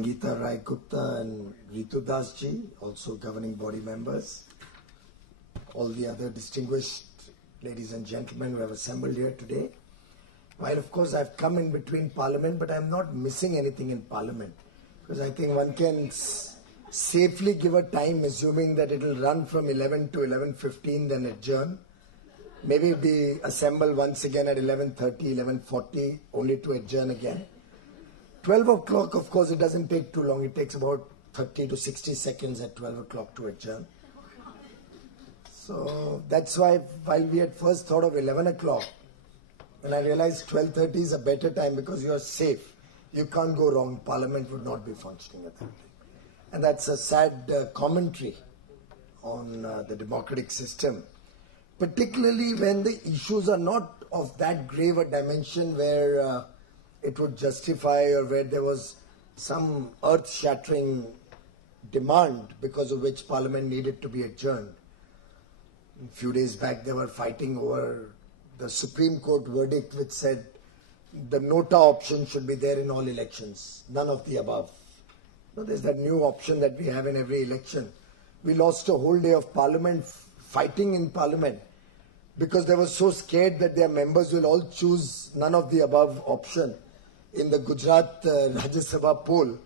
Geeta Rai Gupta and Ritu Das ji, also governing body members, all the other distinguished ladies and gentlemen who have assembled here today. While of course I've come in between Parliament, but I'm not missing anything in Parliament, because I think one can safely give a time assuming that it will run from 11 to 11:15, then adjourn. Maybe be assembled once again at 11:30, 11:40, only to adjourn again. 12 o'clock, of course, it doesn't take too long. It takes about 30 to 60 seconds at 12 o'clock to adjourn. So that's why while we had first thought of 11 o'clock, and I realized 12:30 is a better time because you are safe. You can't go wrong. Parliament would not be functioning at that time. And that's a sad commentary on the democratic system, particularly when the issues are not of that grave a dimension where it would justify, or where there was some earth-shattering demand because of which Parliament needed to be adjourned. A few days back they were fighting over the Supreme Court verdict which said the nota option should be there in all elections, none of the above. Now, there's that new option that we have in every election. We lost a whole day of Parliament fighting in Parliament because they were so scared that their members will all choose none of the above option in the Gujarat Rajya Sabha poll,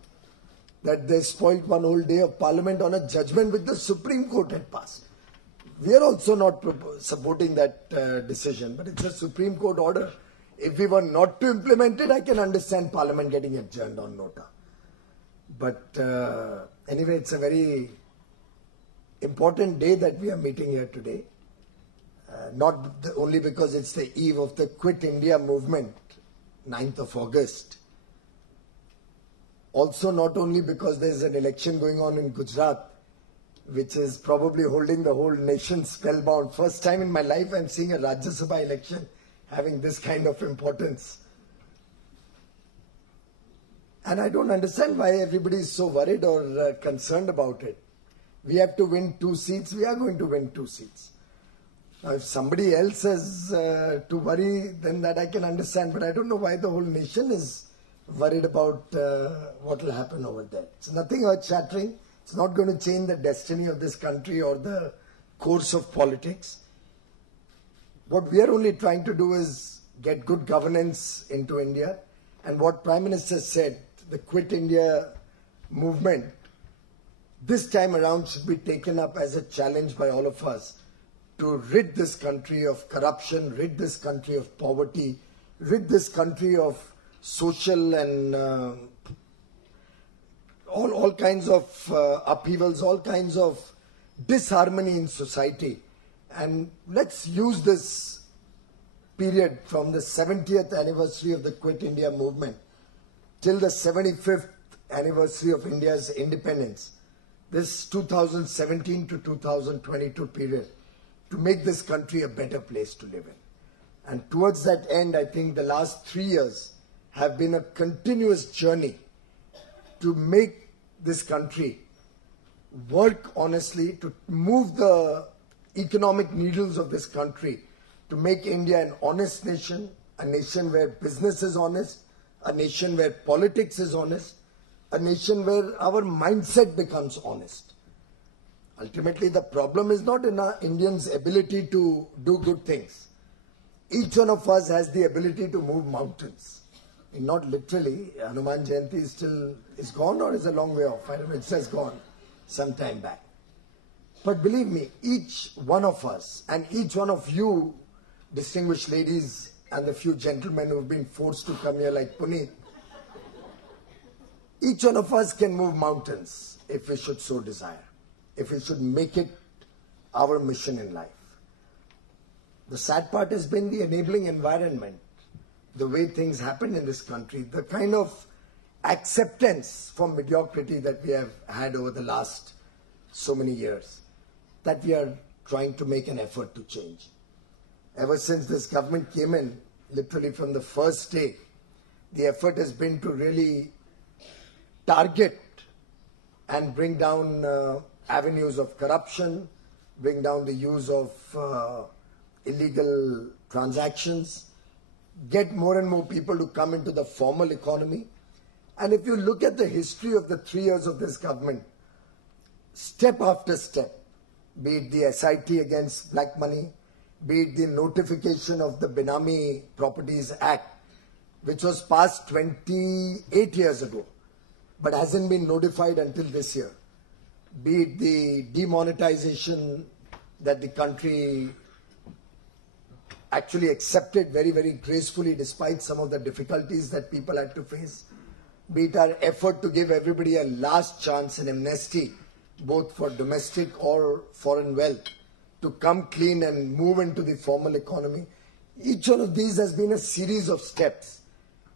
that they spoiled one whole day of Parliament on a judgment which the Supreme Court had passed. We are also not supporting that decision, but it's a Supreme Court order. If we were not to implement it, I can understand Parliament getting adjourned on nota. But anyway, it's a very important day that we are meeting here today. Not only because it's the eve of the Quit India movement, 9th of August. Also not only because there's an election going on in Gujarat, which is probably holding the whole nation spellbound. First time in my life I'm seeing a Rajya Sabha election having this kind of importance. And I don't understand why everybody is so worried or concerned about it. We have to win 2 seats. We are going to win 2 seats. Now, if somebody else has to worry, then that I can understand. But I don't know why the whole nation is worried about what will happen over there. It's nothing earth-shattering. It's not going to change the destiny of this country or the course of politics. What we are only trying to do is get good governance into India. And what Prime Minister said, the Quit India movement, this time around should be taken up as a challenge by all of us to rid this country of corruption, rid this country of poverty, rid this country of social and all kinds of upheavals, all kinds of disharmony in society. And let's use this period from the 70th anniversary of the Quit India movement till the 75th anniversary of India's independence, this 2017 to 2022 period, to make this country a better place to live in. And towards that end, I think the last 3 years have been a continuous journey to make this country work honestly, to move the economic needles of this country, to make India an honest nation, a nation where business is honest, a nation where politics is honest, a nation where our mindset becomes honest. Ultimately, the problem is not in our Indians' ability to do good things. Each one of us has the ability to move mountains. And not literally. Hanuman Jayanti is gone or is a long way off. I don't know, it says gone some time back. But believe me, each one of us and each one of you, distinguished ladies and the few gentlemen who have been forced to come here like Puneet, each one of us can move mountains if we should so desire, if we should make it our mission in life. The sad part has been the enabling environment, the way things happen in this country, the kind of acceptance for mediocrity that we have had over the last so many years, that we are trying to make an effort to change. Ever since this government came in, literally from the first day, the effort has been to really target and bring down avenues of corruption, bring down the use of illegal transactions, get more and more people to come into the formal economy, And if you look at the history of the 3 years of this government, step after step, be it the SIT against black money, be it the notification of the Benami Properties Act, which was passed 28 years ago, but hasn't been notified until this year, be it the demonetization that the country actually accepted very, very gracefully despite some of the difficulties that people had to face, be it our effort to give everybody a last chance in amnesty, both for domestic or foreign wealth, to come clean and move into the formal economy. Each one of these has been a series of steps.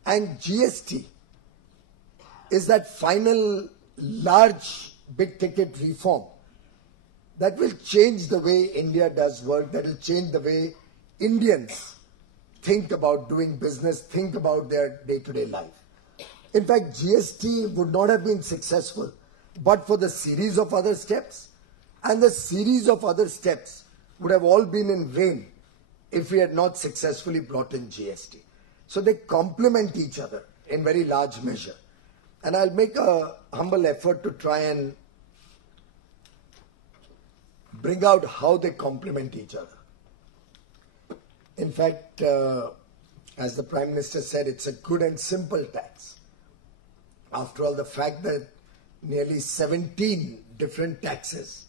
And GST is that final large big ticket reform that will change the way India does work, that will change the way Indians think about doing business, think about their day-to-day life. In fact, GST would not have been successful but for the series of other steps, and the series of other steps would have all been in vain if we had not successfully brought in GST. So they complement each other in very large measure. And I'll make a humble effort to try and bring out how they complement each other. In fact, as the Prime Minister said, it's a good and simple tax. After all, the fact that nearly 17 different taxes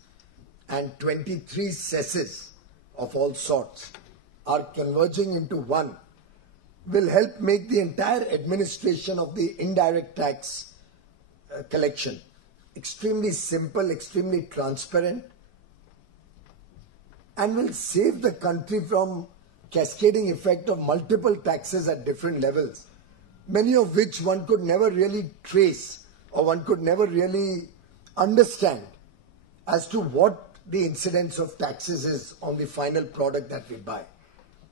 and 23 cesses of all sorts are converging into one will help make the entire administration of the indirect tax collection extremely simple, extremely transparent, and will save the country from cascading effect of multiple taxes at different levels, many of which one could never really trace or one could never really understand as to what the incidence of taxes is on the final product that we buy.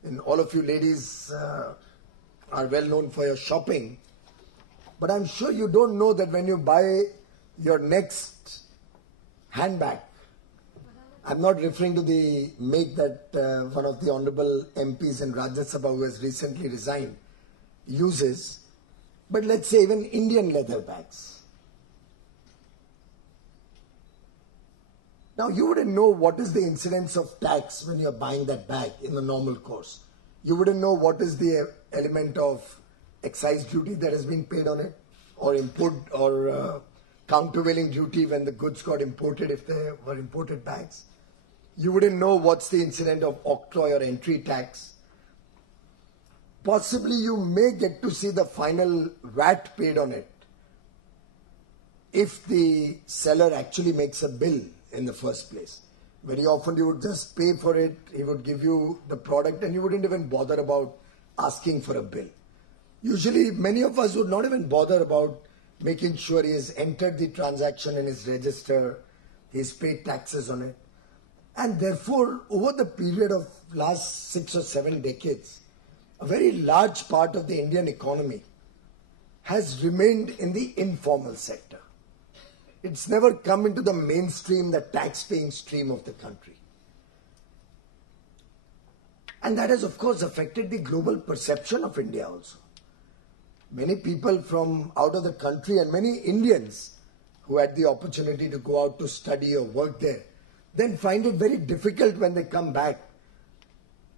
And all of you ladies are well known for your shopping, but I'm sure you don't know that when you buy your next handbag, I'm not referring to the make that one of the honorable MPs in Rajya Sabha who has recently resigned uses, but let's say even Indian leather bags. Now, you wouldn't know what is the incidence of tax when you're buying that bag in the normal course. You wouldn't know what is the element of excise duty that has been paid on it, or import or countervailing duty when the goods got imported if they were imported bags. You wouldn't know what's the incident of octroi or entry tax. Possibly you may get to see the final VAT paid on it if the seller actually makes a bill in the first place. Very often you would just pay for it, he would give you the product and you wouldn't even bother about asking for a bill. Usually many of us would not even bother about making sure he has entered the transaction in his register, he's paid taxes on it. And therefore, over the period of last 6 or 7 decades, a very large part of the Indian economy has remained in the informal sector. It's never come into the mainstream, the tax-paying stream of the country. And that has, of course, affected the global perception of India also. Many people from out of the country and many Indians who had the opportunity to go out to study or work there then find it very difficult when they come back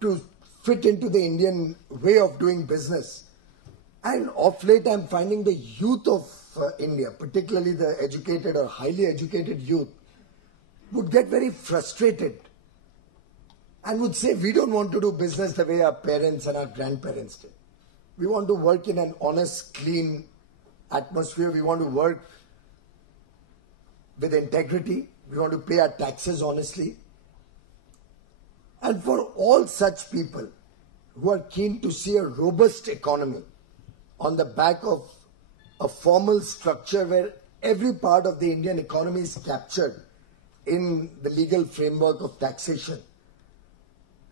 to fit into the Indian way of doing business. And of late, I'm finding the youth of India, particularly the educated or highly educated youth, would get very frustrated and would say, we don't want to do business the way our parents and our grandparents did. We want to work in an honest, clean atmosphere. We want to work with integrity. We want to pay our taxes honestly. And for all such people who are keen to see a robust economy on the back of a formal structure where every part of the Indian economy is captured in the legal framework of taxation,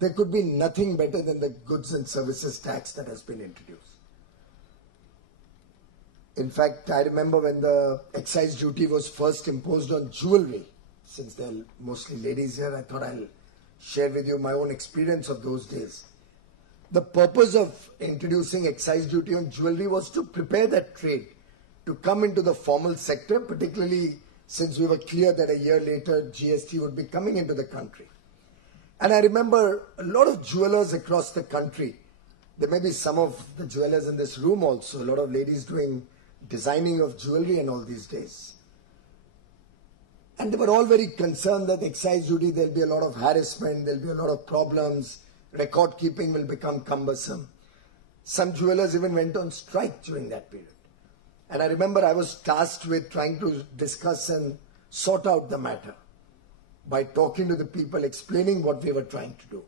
there could be nothing better than the goods and services tax that has been introduced. In fact, I remember when the excise duty was first imposed on jewelry. Since there are mostly ladies here, I thought I'll share with you my own experience of those days. The purpose of introducing excise duty on jewelry was to prepare that trade to come into the formal sector, particularly since we were clear that a year later GST would be coming into the country. And I remember a lot of jewelers across the country. There may be some of the jewelers in this room also, a lot of ladies doing designing of jewelry and all these days. And they were all very concerned that excise duty, there'll be a lot of harassment, there'll be a lot of problems, record keeping will become cumbersome. Some jewelers even went on strike during that period. And I remember I was tasked with trying to discuss and sort out the matter by talking to the people, explaining what we were trying to do.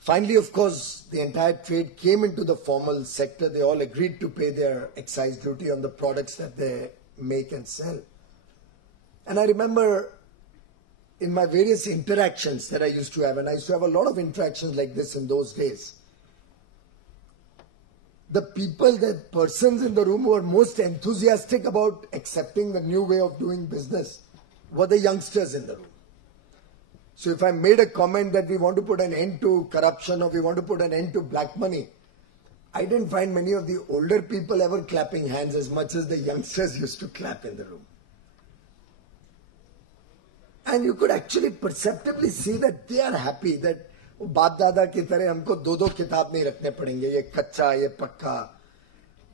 Finally, of course, the entire trade came into the formal sector. They all agreed to pay their excise duty on the products that they make and sell. And I remember in my various interactions that I used to have, and I used to have a lot of interactions like this in those days, the people, the persons in the room who were most enthusiastic about accepting the new way of doing business were the youngsters in the room. So if I made a comment that we want to put an end to corruption or we want to put an end to black money, I didn't find many of the older people ever clapping hands as much as the youngsters used to clap in the room. And you could actually perceptibly see that they are happy that बाप दादा की तरह हमको दो किताब नहीं रखने पड़ेंगे, ये कच्चा ये पक्का.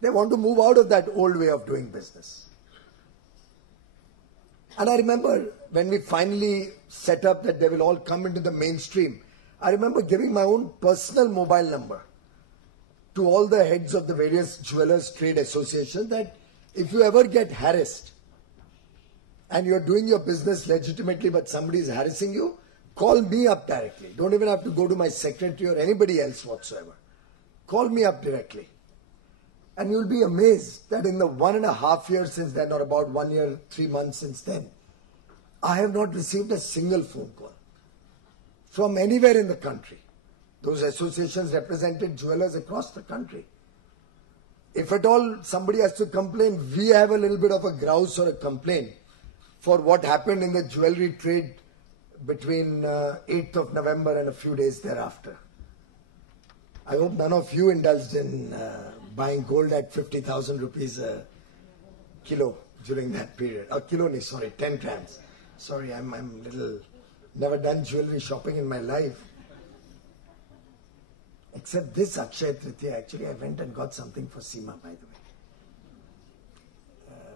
They want to move out of that old way of doing business. And I remember when we finally set up that they will all come into the mainstream, I remember giving my own personal mobile number to all the heads of the various jewelers trade associations that if you ever get harassed and you're doing your business legitimately but somebody is harassing you, call me up directly. Don't even have to go to my secretary or anybody else whatsoever. Call me up directly. And you'll be amazed that in the 1.5 years since then, or about 1 year, 3 months since then, I have not received a single phone call from anywhere in the country. Those associations represented jewelers across the country. If at all somebody has to complain, we have a little bit of a grouse or a complaint for what happened in the jewelry trade between 8th of November and a few days thereafter. I hope none of you indulged in buying gold at 50,000 rupees a kilo during that period. A kilo, no, sorry, 10 grams. Sorry, I'm little, never done jewelry shopping in my life. Except this Akshaya Tritiya, actually I went and got something for Seema, by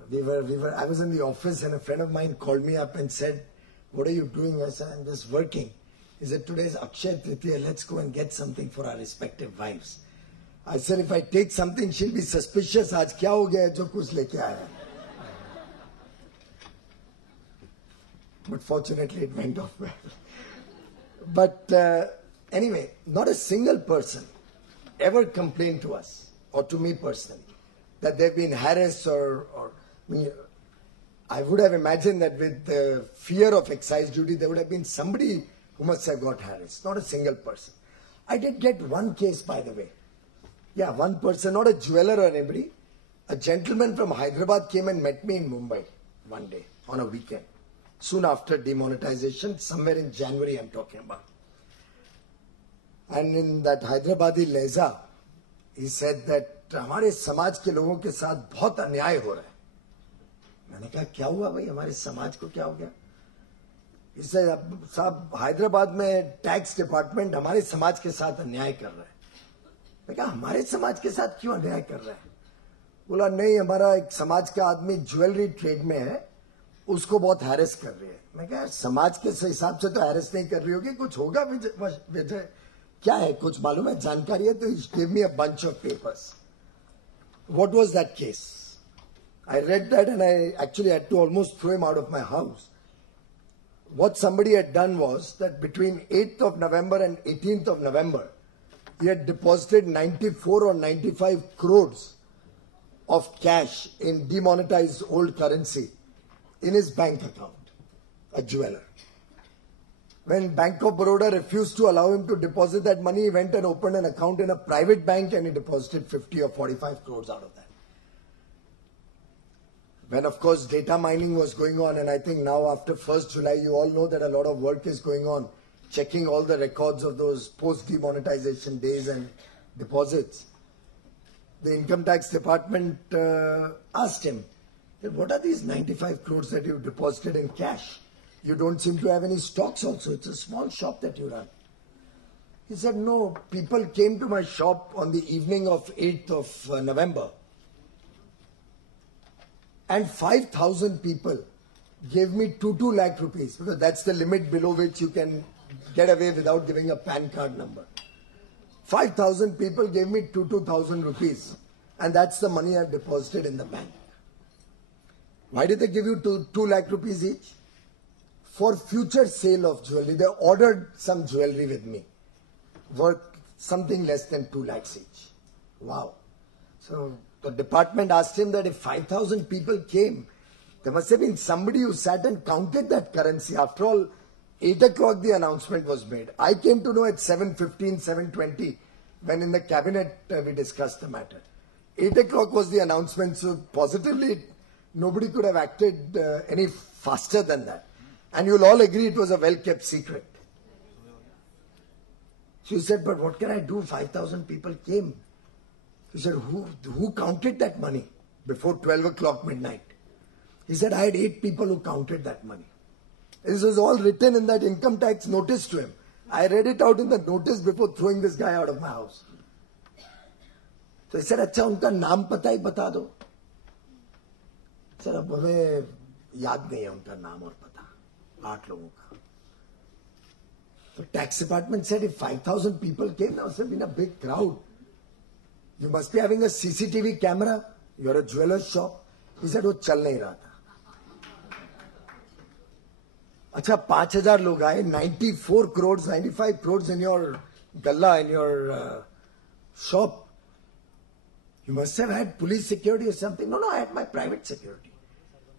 the way. I was in the office and a friend of mine called me up and said, "What are you doing?" I said, "I'm just working." He said, "Today's Akshaya Tritiya, let's go and get something for our respective wives." I said, if I take something, she'll be suspicious. Aaj kya ho gaya jo kuch leke aaya? But fortunately, it went off well. But anyway, not a single person ever complained to us, or to me personally, that they've been harassed or I would have imagined that with the fear of excise duty, there would have been somebody who must have got harassed. Not a single person. I did get one case, by the way. Yeah, one person, not a jeweler or anybody. A gentleman from Hyderabad came and met me in Mumbai one day on a weekend. Soon after demonetization, somewhere in January I'm talking about. And in that Hyderabadi lehza, he said that हमारे समाज के लोगों के साथ बहुत अन्याय हो रहा है. मैंने कहा क्या हुआ भाई, हमारे समाज को क्या हो गया? इससे साहब हैदराबाद में टैक्स डिपार्टमेंट हमारे समाज के साथ अन्याय कर रहा है. मैं कहा हमारे समाज के साथ क्यों अन्याय कर रहा है? बोला नहीं, हमारा एक समाज का आदमी ज्वेलरी ट्रेड में है, उसको बहुत हैरेस कर रही है. मैं कहा समाज के हिसाब से तो हैरेस नहीं कर रही होगी, कुछ होगा वजह. क्या है, कुछ मालूम है, जानकारी है? तो give me a bunch of papers. What was that case? I read that and I actually had to almost throw him out of my house. What somebody had done was that between 8th of November and 18th of November, he had deposited 94 or 95 crores of cash in demonetized old currency in his bank account, a jeweler. When Bank of Baroda refused to allow him to deposit that money, he went and opened an account in a private bank and he deposited 50 or 45 crores out of that. When, of course, data mining was going on, and I think now after 1st July, you all know that a lot of work is going on, checking all the records of those post-demonetization days and deposits. the income tax department asked him, what are these 95 crores that you've deposited in cash? You don't seem to have any stocks also. It's a small shop that you run. He said, no, people came to my shop on the evening of 8th of November. And 5,000 people gave me 2 lakh rupees, because that's the limit below which you can get away without giving a PAN card number. 5,000 people gave me 2,000 rupees, and that's the money I've deposited in the bank. Why did they give you 2 lakh rupees each? For future sale of jewelry. They ordered some jewelry with me, worth something less than 2 lakhs each. Wow. So the department asked him that if 5,000 people came, there must have been somebody who sat and counted that currency. After all, 8 o'clock the announcement was made. I came to know at 7:15, 7:20 when in the cabinet we discussed the matter. 8 o'clock was the announcement, so positively nobody could have acted any faster than that. And you'll all agree it was a well-kept secret. She said, but what can I do? 5,000 people came. He said, who counted that money before 12 o'clock midnight? He said, I had 8 people who counted that money. This was all written in that income tax notice to him. I read it out in the notice before throwing this guy out of my house. So he said, अच्छा उनका नाम पता ही बता दो. Sir अब हमें याद नहीं है उनका नाम और पता 8 लोगों का. The tax department said if 5,000 people came, there must have been a big crowd. You must be having a CCTV camera. You're a jeweler's shop. He said वो चल नहीं रहा था. अच्छा 5,000 लोग आए, 94 crores, 95 crores in your galla, in your shop. You must have had police security or something. No, I had my private security.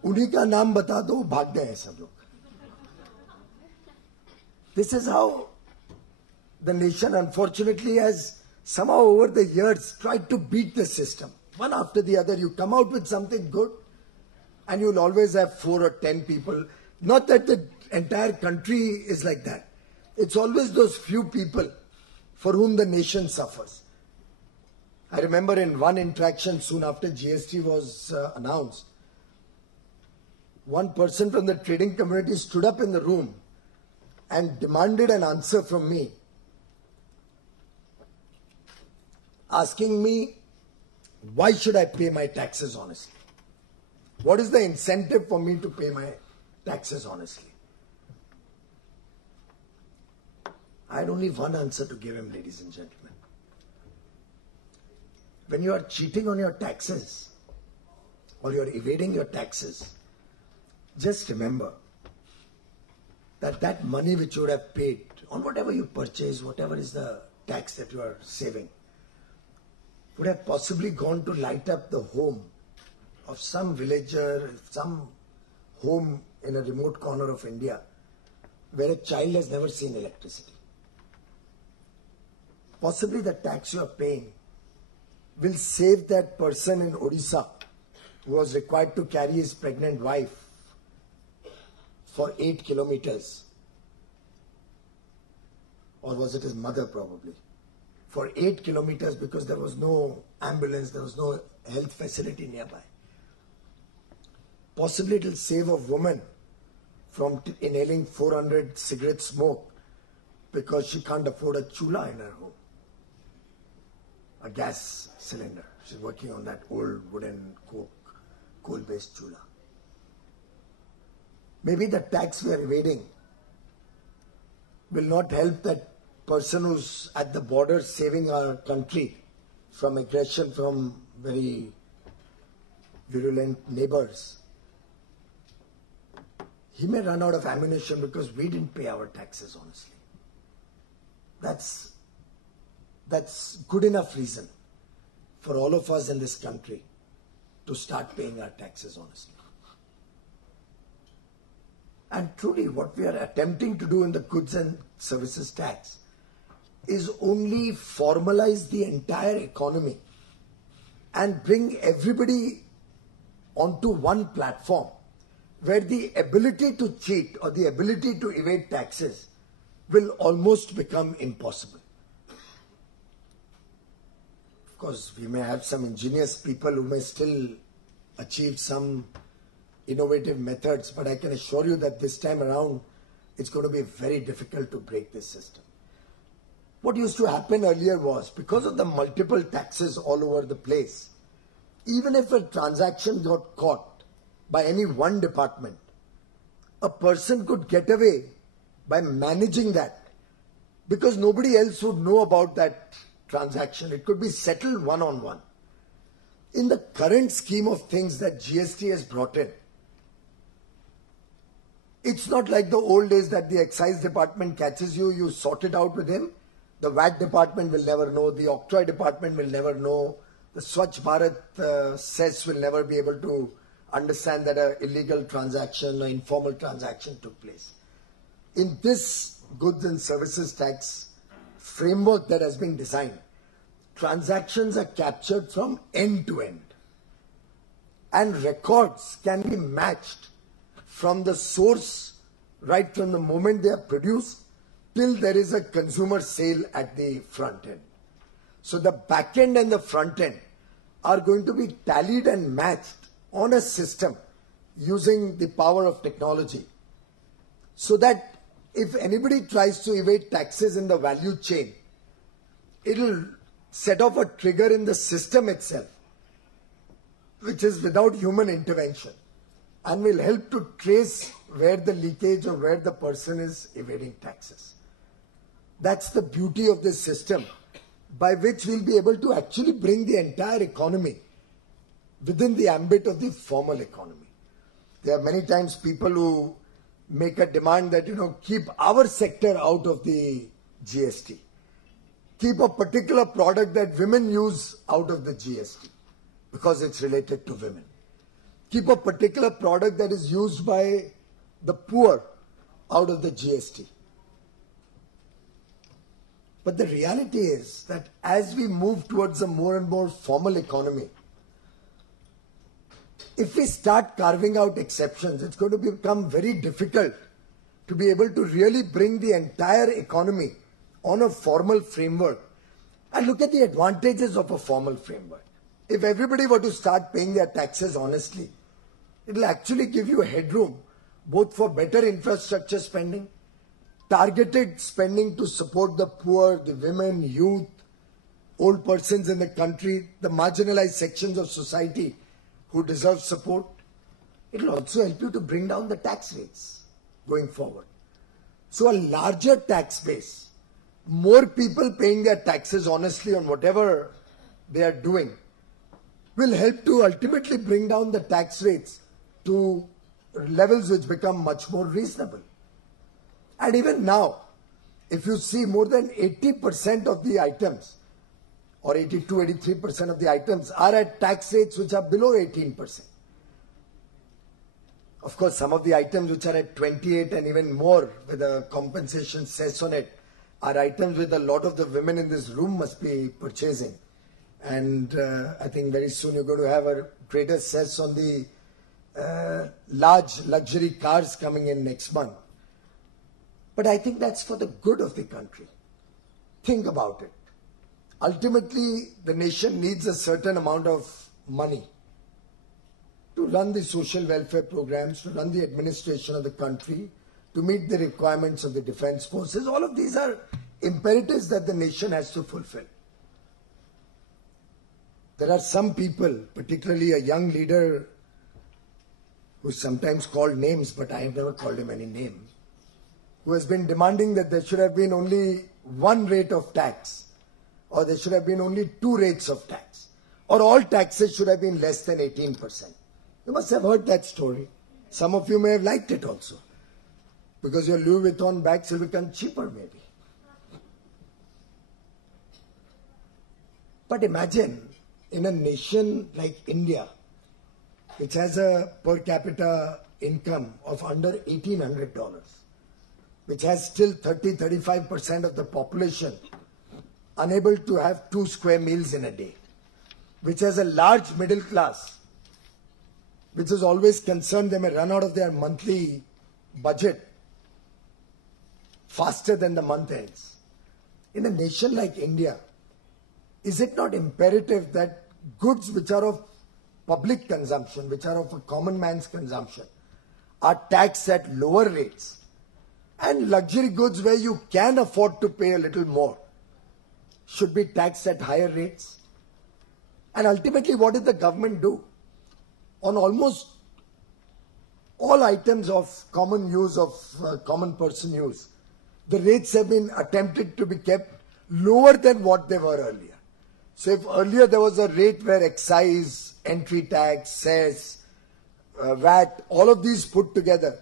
उन्हीं का नाम बता दो, भाग गए सब लोग. This is how the nation, unfortunately, has somehow over the years tried to beat the system. One after the other, you come out with something good, and you'll always have 4 or 10 people. Not that the entire country is like that. It's always those few people for whom the nation suffers. I remember in one interaction soon after GST was announced, one person from the trading community stood up in the room and demanded an answer from me, asking me, why should I pay my taxes honestly? What is the incentive for me to pay my taxes honestly? I had only one answer to give him, ladies and gentlemen. When you are cheating on your taxes or you are evading your taxes, just remember that that money which you would have paid on whatever you purchase, whatever is the tax that you are saving, would have possibly gone to light up the home of some villager, some home in a remote corner of India where a child has never seen electricity. Possibly the tax you are paying will save that person in Odisha who was required to carry his pregnant wife for 8 kilometers. Or was it his mother probably? For 8 kilometers because there was no ambulance, there was no health facility nearby. Possibly it will save a woman from inhaling 400 cigarette smoke because she can't afford a chula in her home. A gas cylinder. She's working on that old wooden coal-based chula. Maybe the tax we are evading will not help that person who's at the border saving our country from aggression from very virulent neighbors. He may run out of ammunition because we didn't pay our taxes honestly. That's good enough reason for all of us in this country to start paying our taxes honestly. And truly what we are attempting to do in the goods and services tax is only formalize the entire economy and bring everybody onto one platform where the ability to cheat or the ability to evade taxes will almost become impossible. Of course, we may have some ingenious people who may still achieve some innovative methods, but I can assure you that this time around, it's going to be very difficult to break this system. What used to happen earlier was, because of the multiple taxes all over the place, even if a transaction got caught by any one department, a person could get away by managing that because nobody else would know about that transaction. It could be settled one-on-one. In the current scheme of things that GST has brought in, it's not like the old days that the excise department catches you, you sort it out with him. The VAT department will never know, the Octroi department will never know, the Swachh Bharat cess will never be able to understand that an illegal transaction or informal transaction took place. In this goods and services tax framework that has been designed, transactions are captured from end to end, and records can be matched from the source right from the moment they are produced till there is a consumer sale at the front end. So the back end and the front end are going to be tallied and matched on a system using the power of technology, so that if anybody tries to evade taxes in the value chain, it'll set off a trigger in the system itself, which is without human intervention, and will help to trace where the leakage or where the person is evading taxes. That's the beauty of this system, by which we'll be able to actually bring the entire economy within the ambit of the formal economy. There are many times people who make a demand that, keep our sector out of the GST. Keep a particular product that women use out of the GST because it's related to women. Keep a particular product that is used by the poor out of the GST. But the reality is that as we move towards a more and more formal economy, if we start carving out exceptions, it's going to become very difficult to be able to really bring the entire economy on a formal framework. And look at the advantages of a formal framework. If everybody were to start paying their taxes honestly, it will actually give you a headroom both for better infrastructure spending, targeted spending to support the poor, the women, youth, old persons in the country, the marginalized sections of society who deserve support. It will also help you to bring down the tax rates going forward. So a larger tax base, more people paying their taxes honestly on whatever they are doing, will help to ultimately bring down the tax rates to levels which become much more reasonable. And even now, if you see, more than 80% of the items, or 82-83% of the items, are at tax rates which are below 18%. Of course, some of the items which are at 28 and even more with a compensation cess on it are items which a lot of the women in this room must be purchasing. And I think very soon you're going to have a greater cess on the large luxury cars coming in next month. But I think that's for the good of the country. Think about it. Ultimately, the nation needs a certain amount of money to run the social welfare programs, to run the administration of the country, to meet the requirements of the defense forces. All of these are imperatives that the nation has to fulfill. There are some people, particularly a young leader who's sometimes called names, but I have never called him any name, who has been demanding that there should have been only one rate of tax, or there should have been only two rates of tax, or all taxes should have been less than 18%. You must have heard that story. Some of you may have liked it also, because your Louis Vuitton bags will become cheaper maybe. But imagine in a nation like India, which has a per capita income of under $1,800, which has still 30-35% of the population unable to have 2 square meals in a day, which has a large middle class, which is always concerned they may run out of their monthly budget faster than the month ends. In a nation like India, is it not imperative that goods which are of public consumption, which are of a common man's consumption, are taxed at lower rates, and luxury goods where you can afford to pay a little more should be taxed at higher rates? And ultimately, what did the government do? On almost all items of common use, of common person use, the rates have been attempted to be kept lower than what they were earlier. So if earlier there was a rate where excise, entry tax, cess, VAT, all of these put together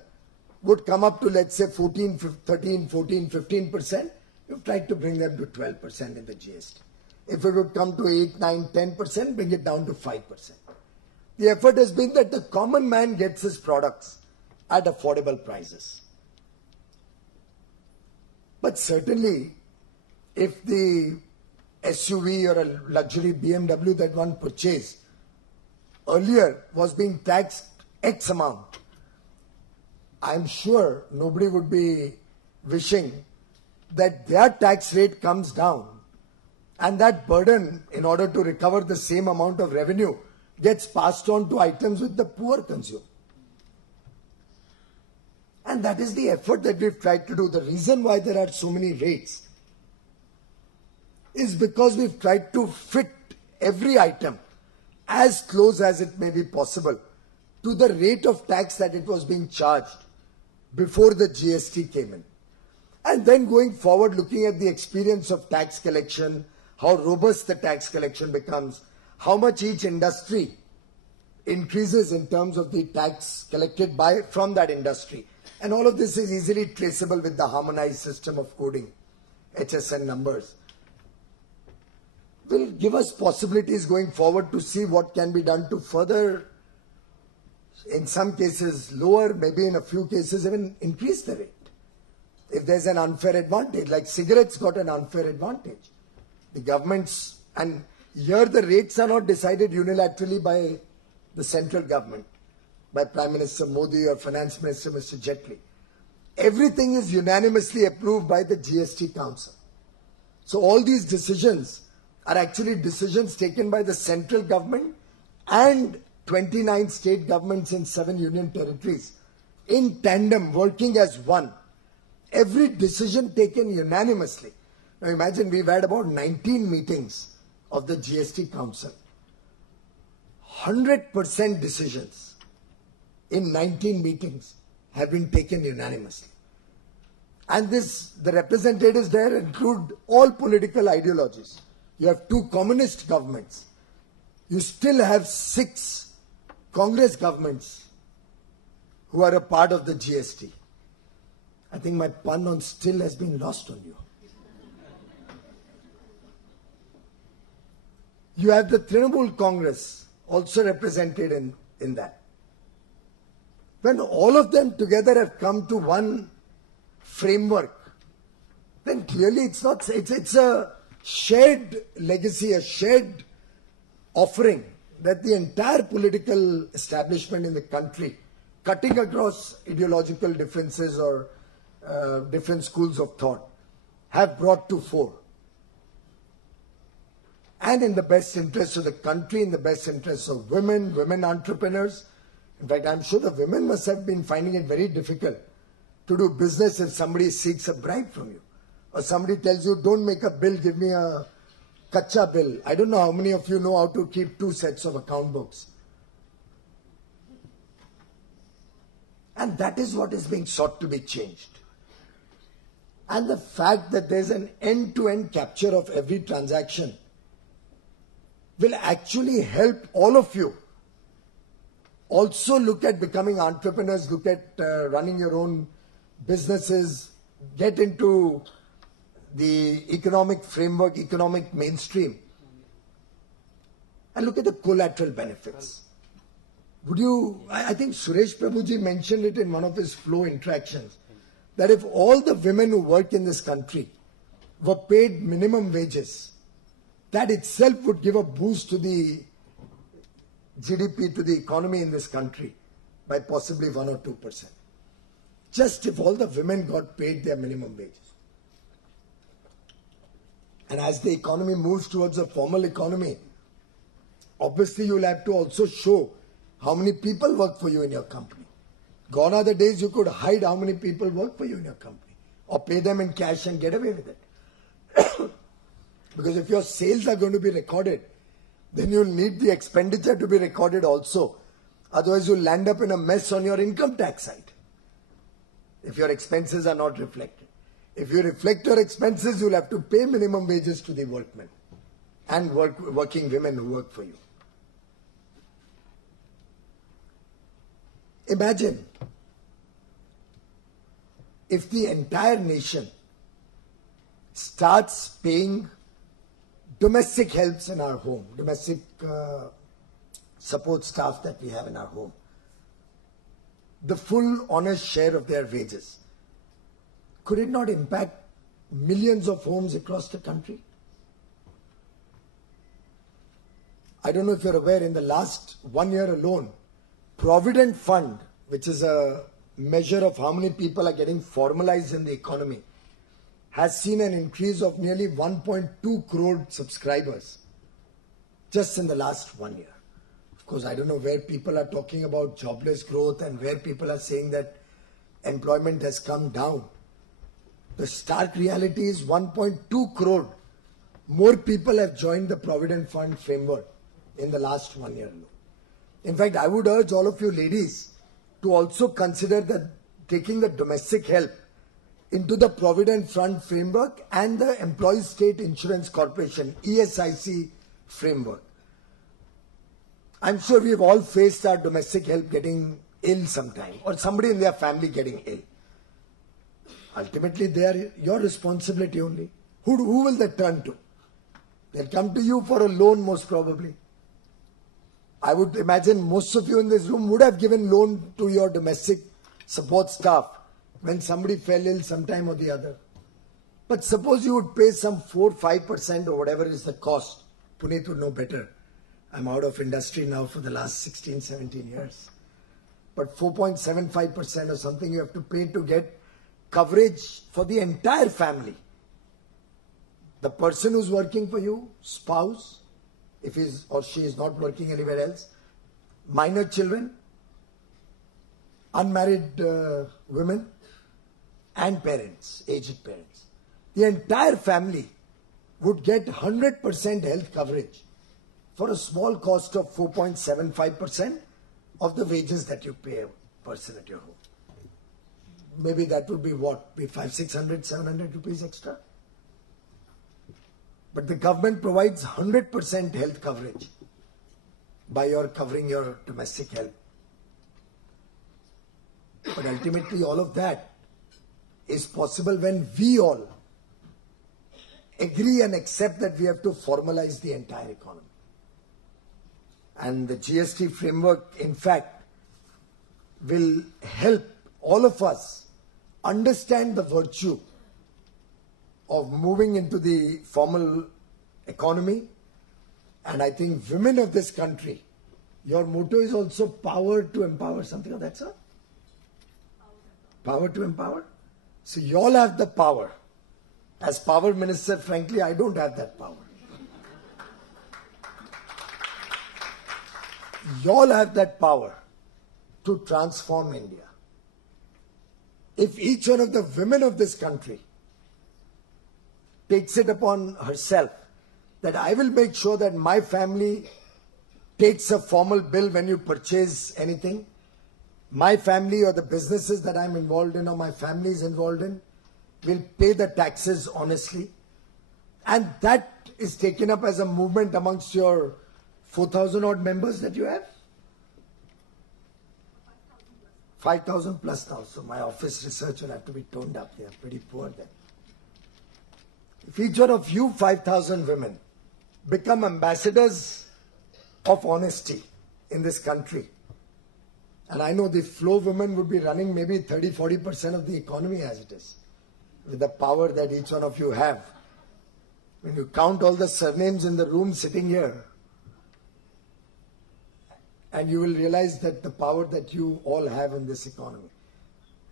would come up to, let's say, 14, 13, 14, 15%, you've tried to bring them to 12% in the GST. If it would come to 8, 9, 10%, bring it down to 5%. The effort has been that the common man gets his products at affordable prices. But certainly, if the SUV or a luxury BMW that one purchased earlier was being taxed X amount, I'm sure nobody would be wishing that their tax rate comes down and that burden, in order to recover the same amount of revenue, gets passed on to items which the poor consume. And that is the effort that we've tried to do. The reason why there are so many rates is because we've tried to fit every item as close as it may be possible to the rate of tax that it was being charged before the GST came in. And then going forward, looking at the experience of tax collection, how robust the tax collection becomes, how much each industry increases in terms of the tax collected from that industry. And all of this is easily traceable with the harmonized system of coding, HSN numbers. Will give us possibilities going forward to see what can be done to further, in some cases lower, maybe in a few cases even increase the rate. If there's an unfair advantage, like cigarettes got an unfair advantage. The governments, and here the rates are not decided unilaterally by the central government, by Prime Minister Modi or Finance Minister Mr. Jaitley. Everything is unanimously approved by the GST Council. So all these decisions are actually decisions taken by the central government and 29 state governments in 7 union territories in tandem, working as one. Every decision taken unanimously. Now imagine, we've had about 19 meetings of the GST Council. 100% decisions in 19 meetings have been taken unanimously. And the representatives there include all political ideologies. You have 2 communist governments. You still have 6 Congress governments who are a part of the GST. I think my pun on still has been lost on you. You have the Trinamool Congress also represented in that. When all of them together have come to one framework, then clearly it's a shared legacy, a shared offering that the entire political establishment in the country, cutting across ideological differences or different schools of thought, have brought to fore. And in the best interest of the country, in the best interest of women entrepreneurs. In fact, I'm sure the women must have been finding it very difficult to do business if somebody seeks a bribe from you. Or somebody tells you, don't make a bill, give me a kacha bill. I don't know how many of you know how to keep 2 sets of account books. And that is what is being sought to be changed. And the fact that there's an end-to-end capture of every transaction will actually help all of you also look at becoming entrepreneurs, look at running your own businesses, get into the economic framework, economic mainstream, and look at the collateral benefits. I think Suresh Prabhuji mentioned it in one of his flow interactions, that if all the women who work in this country were paid minimum wages, that itself would give a boost to the GDP, to the economy in this country by possibly 1 or 2%. Just if all the women got paid their minimum wages. And as the economy moves towards a formal economy, obviously you'll have to also show how many people work for you in your company. Gone are the days you could hide how many people work for you in your company or pay them in cash and get away with it. Because if your sales are going to be recorded, then you'll need the expenditure to be recorded also. Otherwise you'll land up in a mess on your income tax side if your expenses are not reflected. If you reflect your expenses, you'll have to pay minimum wages to the workmen and working women who work for you. Imagine if the entire nation starts paying domestic helps in our home, domestic support staff that we have in our home, the full honest share of their wages. Could it not impact millions of homes across the country? I don't know if you're aware, in the last 1 year alone, Provident Fund, which is a measure of how many people are getting formalized in the economy, has seen an increase of nearly 1.2 crore subscribers just in the last 1 year. Of course, I don't know where people are talking about jobless growth and where people are saying that employment has come down. The stark reality is 1.2 crore more people have joined the Provident Fund framework in the last 1 year alone. In fact, I would urge all of you ladies to also consider that taking the domestic help into the Provident Fund framework and the Employees State Insurance Corporation ESIC framework. I'm sure we've all faced our domestic help getting ill sometime or somebody in their family getting ill. Ultimately, they are your responsibility only. Who will they turn to? They'll come to you for a loan most probably. I would imagine most of you in this room would have given loan to your domestic support staff when somebody fell ill sometime or the other. But suppose you would pay some 4-5% or whatever is the cost. Puneet would know better. I'm out of industry now for the last 16-17 years. But 4.75% or something you have to pay to get coverage for the entire family. The person who's working for you, spouse, if he or she is not working anywhere else, minor children, unmarried women, and parents, aged parents. The entire family would get 100% health coverage for a small cost of 4.75% of the wages that you pay a person at your home. Maybe that would be what? Be 500, 600, 700 rupees extra? But the government provides 100% health coverage by your covering your domestic help. But ultimately all of that is possible when we all agree and accept that we have to formalize the entire economy. And the GST framework, in fact, will help all of us understand the virtue of moving into the formal economy. And I think women of this country, your motto is also power to empower, something of that sort. Power to empower. So you all have the power. As power minister, frankly, I don't have that power. You all have that power to transform India. If each one of the women of this country takes it upon herself that I will make sure that my family takes a formal bill when you purchase anything, my family or the businesses that I'm involved in or my family is involved in will pay the taxes honestly, and that is taken up as a movement amongst your 4,000 odd members that you have? 5,000 plus now, so my office research will have to be toned up. They are pretty poor then. If each one of you 5,000 women become ambassadors of honesty in this country, and I know the flow women would be running maybe 30-40% of the economy as it is, with the power that each one of you have. When you count all the surnames in the room sitting here, and you will realize that the power that you all have in this economy.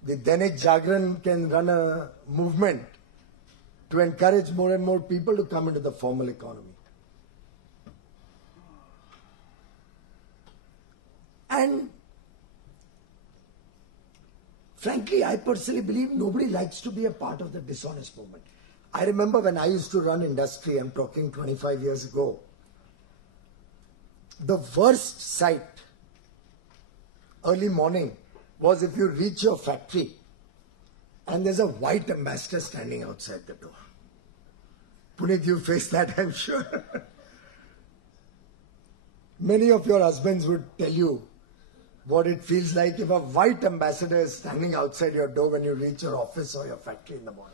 The Dainik Jagran can run a movement to encourage more and more people to come into the formal economy. And frankly, I personally believe nobody likes to be a part of the dishonest movement. I remember when I used to run industry, I'm talking 25 years ago, the worst sight early morning was if you reach your factory and there's a white ambassador standing outside the door. Puneet, you faced that, I'm sure. Many of your husbands would tell you what it feels like if a white ambassador is standing outside your door when you reach your office or your factory in the morning.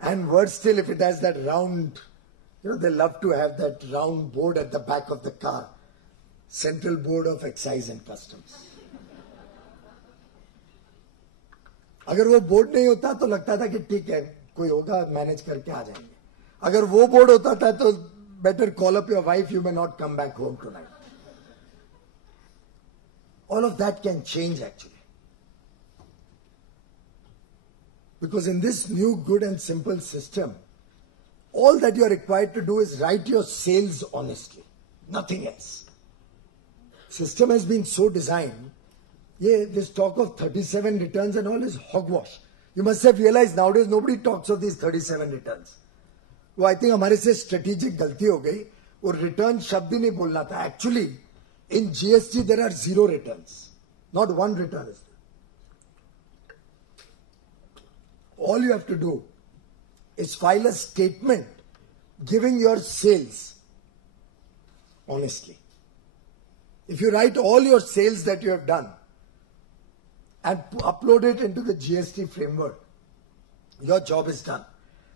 And worse still, if it has that round, they love to have that round board at the back of the car. Central Board of Excise and Customs. अगर वो board नहीं होता तो लगता था कि ठीक है कोई होगा मैनेज करके आ जाएंगे. अगर वो बोर्ड होता था तो better call up your wife, you may not come back home tonight. All of that can change actually. Because in this new good and simple system, all that you are required to do is write your sales honestly. Nothing else. System has been so designed, this talk of 37 returns and all is hogwash. You must have realized nowadays nobody talks of these 37 returns. वो I think हमारे से strategic गलती हो गई. वो return शब्द ही नहीं बोलना था. Actually, in GST there are 0 returns. Not one return is there. All you have to do is file a statement giving your sales honestly. If you write all your sales that you have done and upload it into the GST framework, your job is done.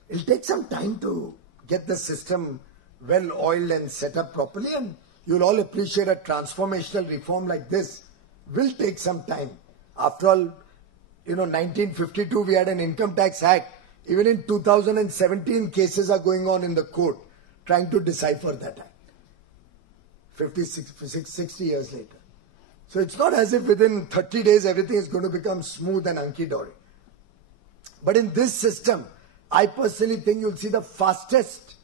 It'll take some time to get the system well oiled and set up properly, and you'll all appreciate a transformational reform like this will take some time. After all, 1952 we had an income tax act. Even in 2017 cases are going on in the court trying to decipher that act. 60 years later. So it's not as if within 30 days everything is going to become smooth and hunky-dory. But in this system, I personally think you'll see the fastest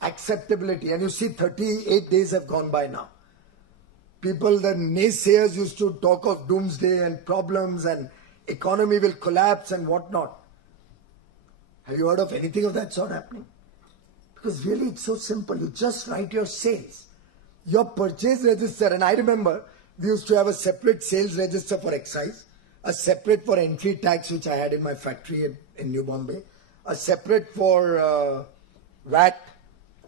acceptability. And you see 38 days have gone by now. People, the naysayers used to talk of doomsday and problems and economy will collapse and whatnot. Have you heard of anything of that sort happening? Because really it's so simple. You just write your sales. Your purchase register, and I remember we used to have a separate sales register for excise, a separate for entry tax which I had in my factory in New Bombay, a separate for VAT,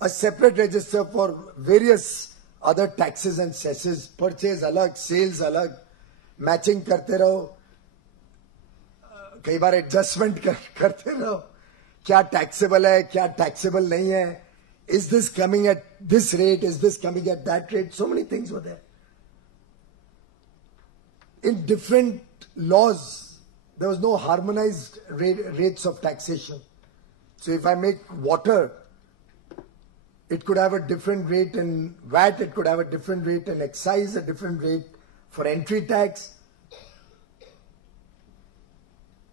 a separate register for various other taxes and cesses, purchase alag, sales alag, matching karte raho, कई बार adjustment करते रहो, क्या taxable है, क्या taxable नहीं है, is this coming at this rate, is this coming at that rate, so many things were there. In different laws, there was no harmonized rates of taxation. So if I make water, it could have a different rate in VAT, it could have a different rate in excise, a different rate for entry tax.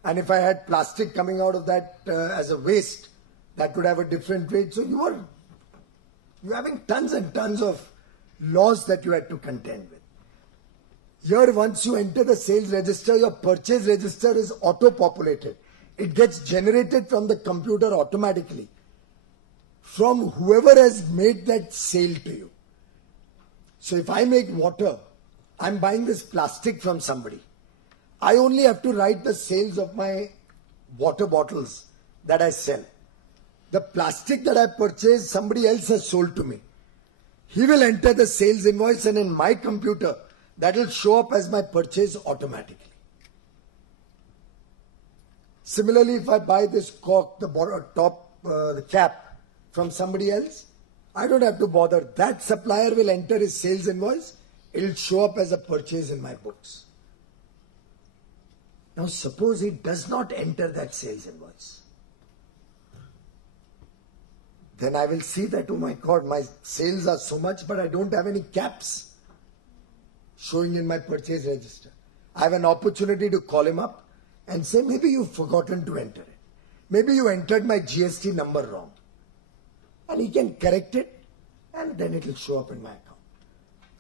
And if I had plastic coming out of that as a waste, that could have a different rate. So you're having tons and tons of laws that you had to contend with. Here, once you enter the sales register, your purchase register is auto-populated. It gets generated from the computer automatically from whoever has made that sale to you. So if I make water, I'm buying this plastic from somebody. I only have to write the sales of my water bottles that I sell. The plastic that I purchased, somebody else has sold to me. He will enter the sales invoice, and in my computer, that will show up as my purchase automatically. Similarly, if I buy this cork, the the cap from somebody else, I don't have to bother. That supplier will enter his sales invoice. It will show up as a purchase in my books. Now suppose he does not enter that sales invoice. Then I will see that, oh my God, my sales are so much, but I don't have any caps showing in my purchase register. I have an opportunity to call him up and say, maybe you've forgotten to enter it. maybe you entered my GST number wrong. And he can correct it and then it will show up in my account.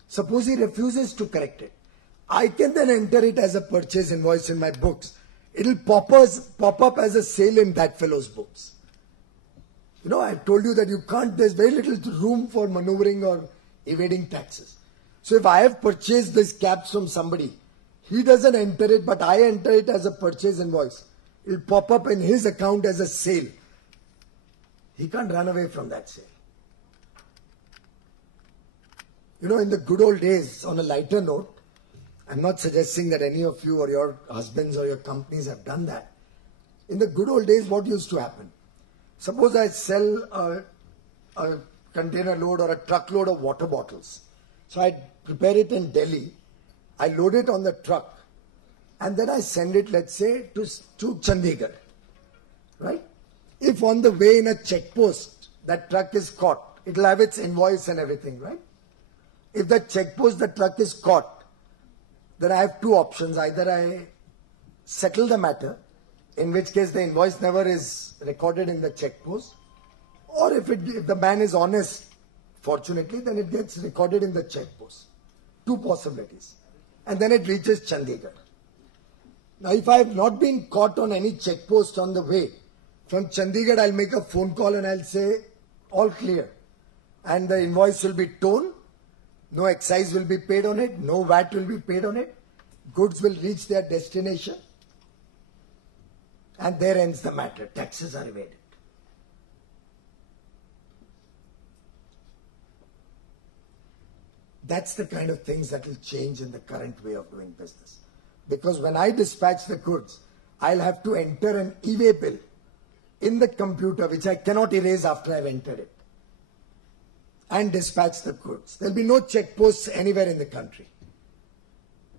Suppose he refuses to correct it. I can then enter it as a purchase invoice in my books. It will pop up as a sale in that fellow's books. You know, I've told you that there's very little room for maneuvering or evading taxes. So if I have purchased these caps from somebody, he doesn't enter it, but I enter it as a purchase invoice. It will pop up in his account as a sale. He can't run away from that sale. You know, in the good old days, on a lighter note, I'm not suggesting that any of you or your husbands or your companies have done that. In the good old days, what used to happen? Suppose I sell a container load or a truckload of water bottles. So I prepare it in Delhi, I load it on the truck, and then I send it, let's say, to Chandigarh, right? If on the way in a check post, that truck is caught, it will have its invoice and everything, right? If the check post, the truck is caught, then I have two options. Either I settle the matter, in which case the invoice never is recorded in the check post, or if the man is honest, fortunately, then it gets recorded in the check post. Two possibilities. And then it reaches Chandigarh. Now, if I have not been caught on any check post on the way, from Chandigarh, I'll make a phone call and I'll say, all clear. And the invoice will be torn. No excise will be paid on it. No VAT will be paid on it. Goods will reach their destination. And there ends the matter. Taxes are evaded. That's the kind of things that will change in the current way of doing business. Because when I dispatch the goods, I'll have to enter an e-way bill in the computer, which I cannot erase after I've entered it, and dispatch the goods. There'll be no check posts anywhere in the country.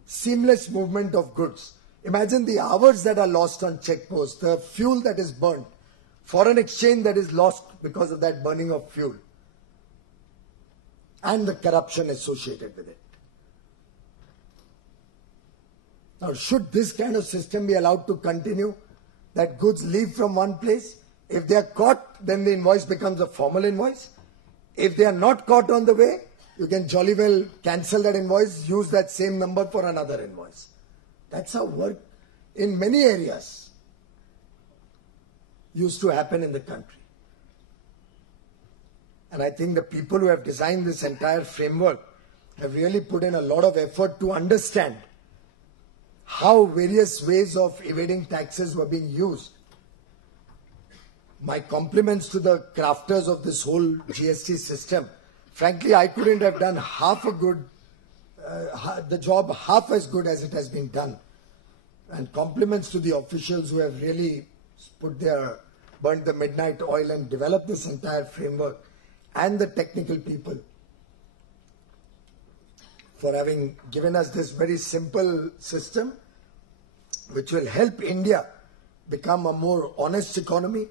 Seamless movement of goods. Imagine the hours that are lost on check posts, the fuel that is burnt, foreign exchange that is lost because of that burning of fuel, and the corruption associated with it. Now, should this kind of system be allowed to continue, that goods leave from one place? If they are caught, then the invoice becomes a formal invoice. If they are not caught on the way, you can jolly well cancel that invoice, use that same number for another invoice. That's how work in many areas used to happen in the country. And I think the people who have designed this entire framework have really put in a lot of effort to understand how various ways of evading taxes were being used. My compliments to the crafters of this whole GST system. Frankly, I couldn't have done the job half as good as it has been done. And compliments to the officials who have really burnt the midnight oil and developed this entire framework, and the technical people for having given us this very simple system, which will help India become a more honest economy,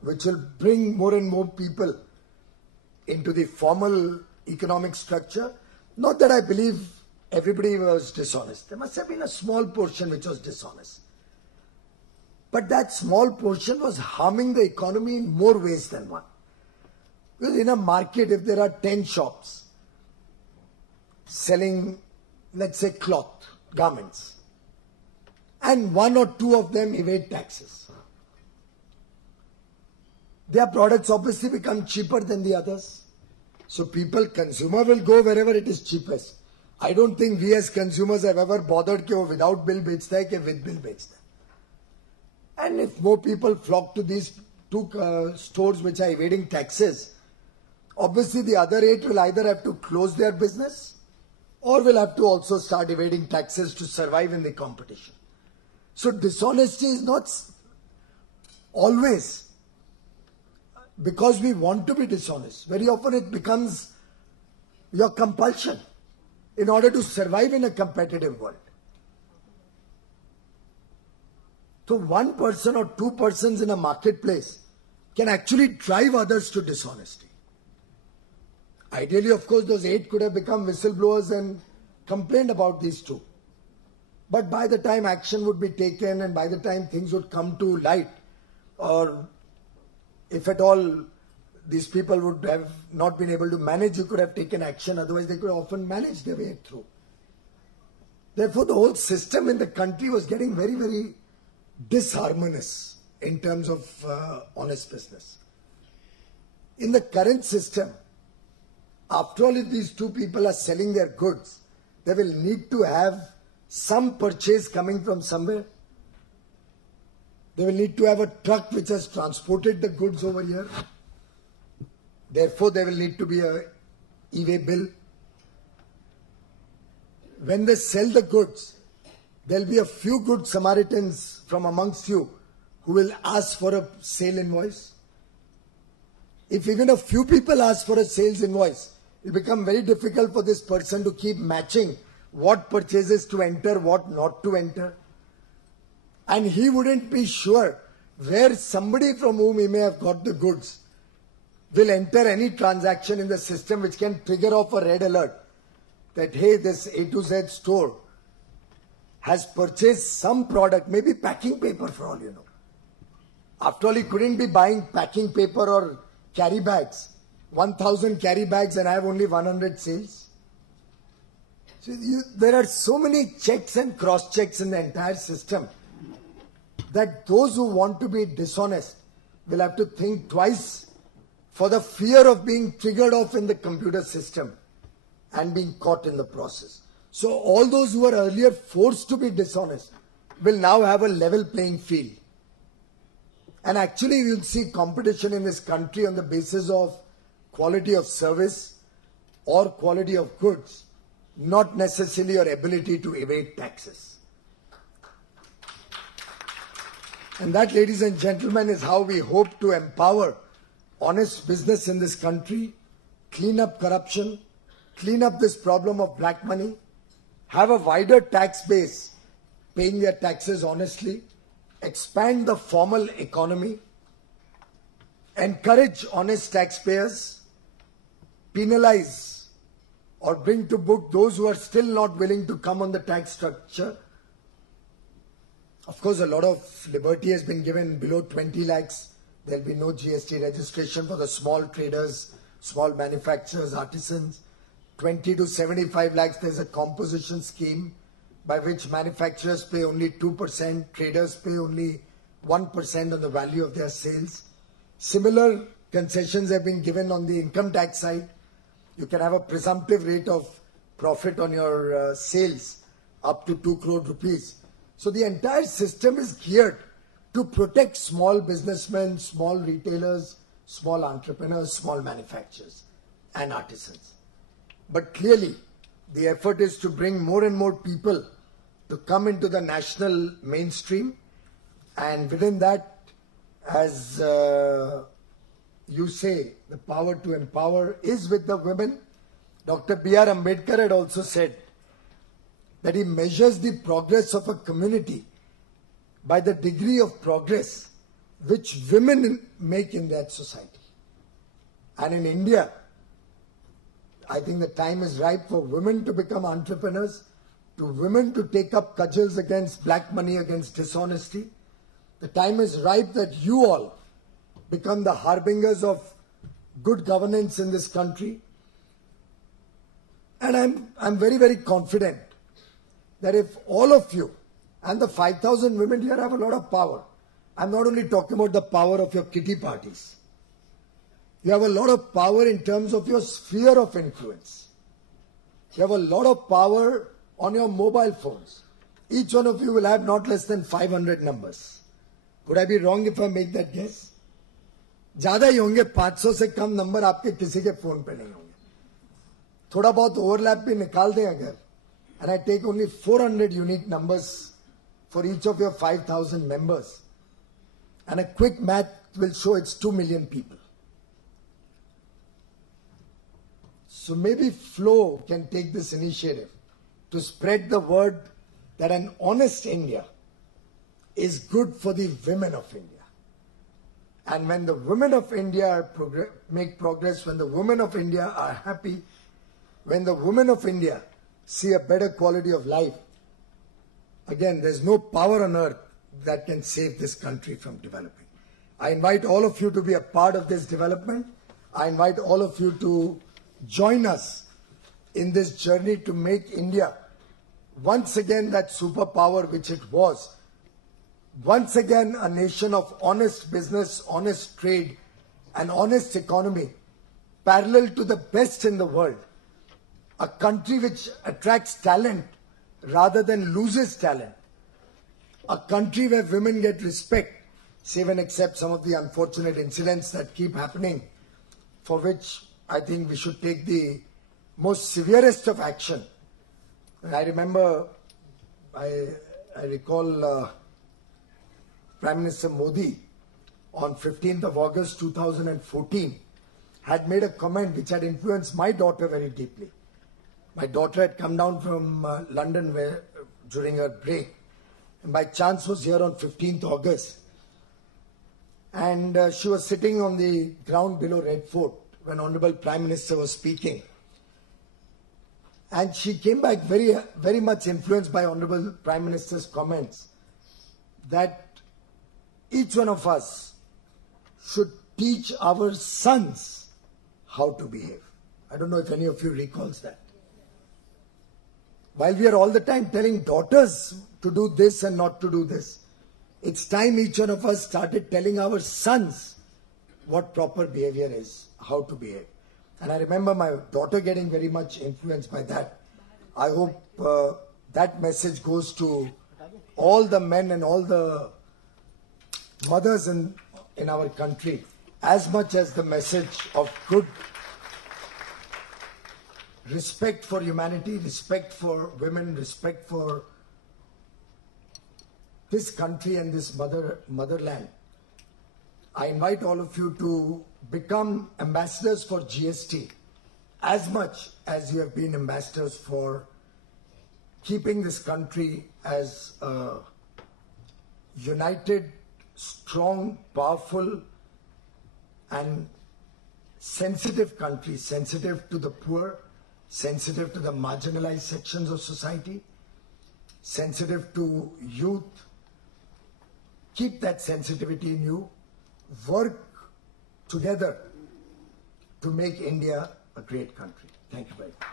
which will bring more and more people into the formal economic structure. Not that I believe everybody was dishonest. There must have been a small portion which was dishonest. But that small portion was harming the economy in more ways than one. Because in a market, if there are 10 shops selling, let's say, cloth, garments, and one or two of them evade taxes, their products obviously become cheaper than the others. So consumer will go wherever it is cheapest. I don't think we as consumers have ever bothered कि वो without bill बेचता है कि with bill बेचता है. And if more people flock to these two stores which are evading taxes, obviously the other 8 will either have to close their business or will have to also start evading taxes to survive in the competition. So dishonesty is not always because we want to be dishonest. Very often it becomes your compulsion in order to survive in a competitive world. So one person or two persons in a marketplace can actually drive others to dishonesty. Ideally, of course, those 8 could have become whistleblowers and complained about these 2. But by the time action would be taken and by the time things would come to light, or if at all these people would have not been able to manage, you could have taken action, otherwise they could often manage their way through. Therefore, the whole system in the country was getting very, very disharmonious in terms of honest business. In the current system, after all, if these two people are selling their goods, they will need to have some purchase coming from somewhere. They will need to have a truck which has transported the goods over here. Therefore, there will need to be a e-way bill. When they sell the goods, there will be a few good Samaritans from amongst you who will ask for a sale invoice. If even a few people ask for a sales invoice, it will become very difficult for this person to keep matching what purchases to enter, what not to enter. And he wouldn't be sure where somebody from whom he may have got the goods will enter any transaction in the system which can trigger off a red alert that, hey, this A to Z store has purchased some product, maybe packing paper for all you know. After all, he couldn't be buying packing paper or carry bags, 1,000 carry bags, and I have only 100 sales. So there are so many checks and cross checks in the entire system that those who want to be dishonest will have to think twice for the fear of being triggered off in the computer system and being caught in the process. So all those who were earlier forced to be dishonest will now have a level playing field. And actually you'll see competition in this country on the basis of quality of service or quality of goods, not necessarily your ability to evade taxes. And that, ladies and gentlemen, is how we hope to empower honest business in this country, clean up corruption, clean up this problem of black money, have a wider tax base, paying their taxes honestly, expand the formal economy, encourage honest taxpayers, penalize or bring to book those who are still not willing to come on the tax structure. Of course, a lot of liberty has been given below 20 lakhs. There will be no GST registration for the small traders, small manufacturers, artisans. 20 to 75 lakhs, there is a composition scheme by which manufacturers pay only 2%, traders pay only 1% on the value of their sales. Similar concessions have been given on the income tax side. You can have a presumptive rate of profit on your sales up to 2 crore rupees. So the entire system is geared to protect small businessmen, small retailers, small entrepreneurs, small manufacturers and artisans. But clearly, the effort is to bring more and more people to come into the national mainstream, and within that, as you say, the power to empower is with the women. Dr. B.R. Ambedkar had also said that he measures the progress of a community by the degree of progress which women make in that society. And in India, I think the time is ripe for women to become entrepreneurs, to women to take up cudgels against black money, against dishonesty. The time is ripe that you all become the harbingers of good governance in this country. And I'm very, very confident that if all of you and the 5,000 women here have a lot of power, I'm not only talking about the power of your kitty parties. You have a lot of power in terms of your sphere of influence. You have a lot of power on your mobile phones. Each one of you will have not less than 500 numbers. Could I be wrong if I make that guess? ज़्यादा ही होंगे, 500 से कम number आपके किसी के phone पे नहीं होंगे. थोड़ा बहुत ओवरलैप भी निकाल दें अगर, and I take only 400 unique numbers for each of your 5,000 members, and a quick math will show it's 2 million people. So maybe Flo can take this initiative to spread the word that an honest India is good for the women of India. And when the women of India make progress, when the women of India are happy, when the women of India see a better quality of life, again, there's no power on earth that can save this country from developing. I invite all of you to be a part of this development. I invite all of you to join us in this journey to make India once again that superpower which it was. Once again a nation of honest business, honest trade and honest economy, parallel to the best in the world. A country which attracts talent rather than loses talent. A country where women get respect, save and except some of the unfortunate incidents that keep happening, for which I think we should take the most severest of action. And I remember, I recall Prime Minister Modi on 15th of August 2014 had made a comment which had influenced my daughter very deeply. My daughter had come down from London during her break, and by chance was here on 15th August. And she was sitting on the ground below Red Fort when Honorable Prime Minister was speaking. And she came back very, very much influenced by Honorable Prime Minister's comments that each one of us should teach our sons how to behave. I don't know if any of you recalls that. While we are all the time telling daughters to do this and not to do this, it's time each one of us started telling our sons what proper behavior is, how to behave. And I remember my daughter getting very much influenced by that. I hope that message goes to all the men and all the mothers in our country, as much as the message of good respect for humanity, respect for women, respect for this country and this motherland. I invite all of you to become ambassadors for GST as much as you have been ambassadors for keeping this country as a united, strong, powerful and sensitive country, sensitive to the poor, sensitive to the marginalized sections of society, sensitive to youth. Keep that sensitivity in you. Work together to make India a great country. Thank you very much.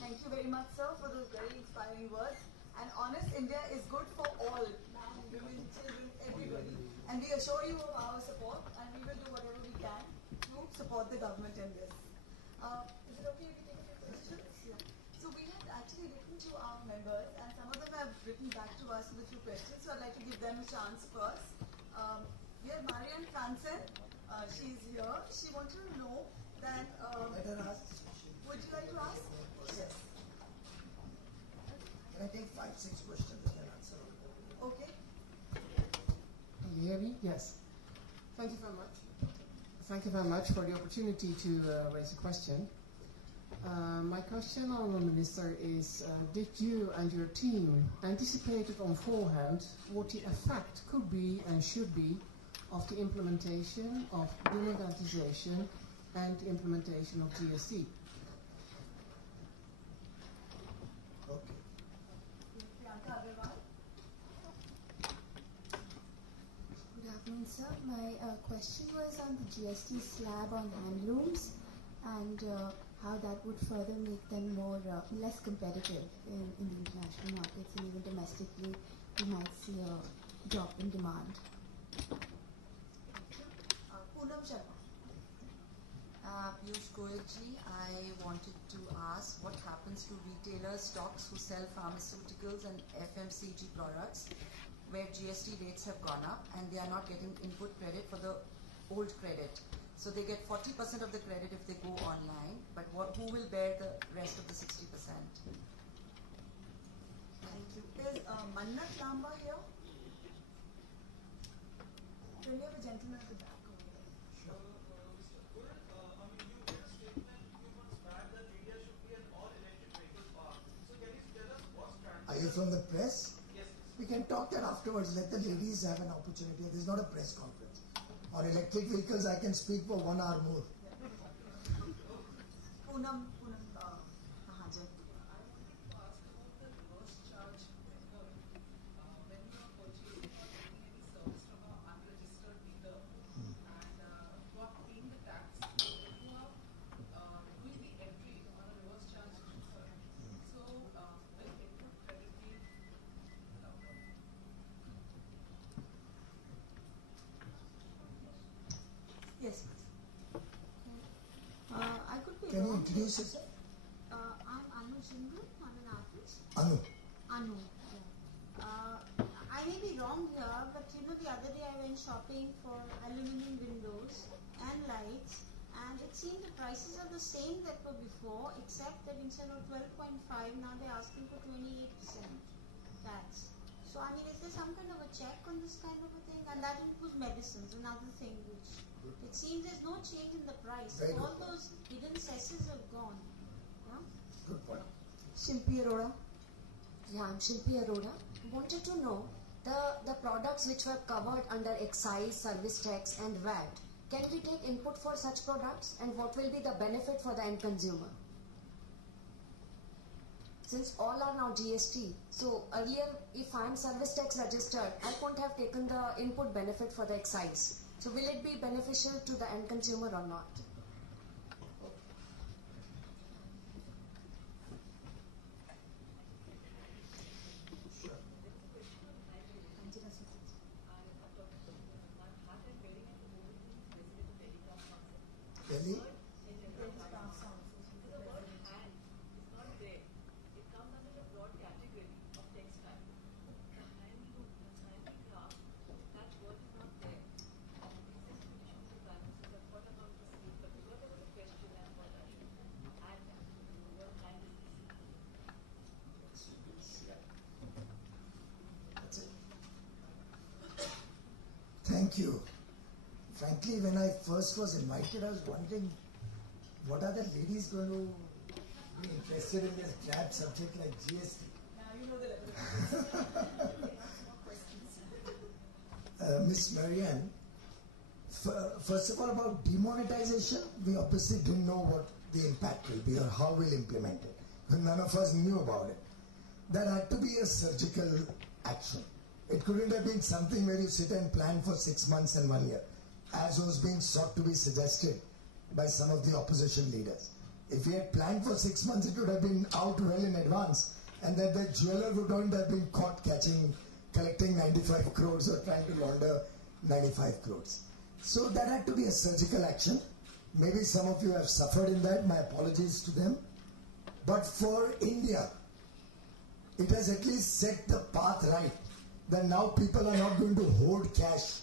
Thank you very much, sir, for those very inspiring words. And honest India is good for all, man, women, children, everybody. And we assure you of our support, and we will do whatever we can to support the government in this. Is it okay if we take a few questions? Yeah. So we have actually written to our members, and some of them have written back to us with a few questions. So I'd like to give them a chance first. We have Marianne Franzen. She's here. She wanted to know that. Let her ask this question. Would you like to ask? Yes. Can I take 5-6 questions and then answer? Okay. Can you hear me? Yes. Thank you very much. Thank you very much for the opportunity to raise a question. My question, Honourable Minister, is did you and your team anticipate it on forehand what the effect could be and should be of the implementation of demonetization and implementation of GST? Good afternoon, sir. My question was on the GST slab on handlooms and how that would further make them more less competitive in the international markets, and even domestically we might see a drop in demand. Poonam Sharma. Piyush Goyalji, I wanted to ask what happens to retailers, stocks who sell pharmaceuticals and FMCG products where GST rates have gone up and they are not getting input credit for the old credit. So they get 40% of the credit if they go online, but who will bear the rest of the 60%? Thank you. There's Mannat Lamba here. Then we have a gentleman at the back over there. Are you from the press? Yes. We can talk that afterwards. Let the ladies have an opportunity. There's not a press conference. On electric vehicles, I can speak for 1 hour more. Poonam, introduce yourself? I'm Anu Chindu. I'm an artist. Anu. Anu. Yeah. I may be wrong here, but you know, the other day I went shopping for aluminum windows and lights, and it seemed the prices are the same that were before, except that instead of 12.5, now they're asking for 28% tax. So, I mean, is there some kind of a check on this kind of a thing? And that includes medicines, another thing which it seems there's no change in the price. Very All good. those hidden cesses have gone. Yeah? Good point. Shilpi Arora. Yeah, I'm Shilpi Arora. Wanted to know the products which were covered under excise, service tax and VAT. Can we take input for such products, and what will be the benefit for the end consumer? Since all are now GST, so earlier if I am service tax registered, I couldn't have taken the input benefit for the excise. So will it be beneficial to the end consumer or not? Really? That's it. Thank you. Frankly, when I first was invited, I was wondering, what are the ladies going to be interested in this drab subject like GST? Now you know the level. Miss Marianne, first of all, about demonetization, we obviously didn't know what the impact will be or how we'll implement it. None of us knew about it. That had to be a surgical action. It couldn't have been something where you sit and plan for 6 months and 1 year, as was being sought to be suggested by some of the opposition leaders. If we had planned for 6 months, it would have been out well in advance, and that the jeweler wouldn't have been caught collecting 95 crores or trying to launder 95 crores. So that had to be a surgical action. Maybe some of you have suffered in that, my apologies to them. But for India, it has at least set the path right, that now people are not going to hoard cash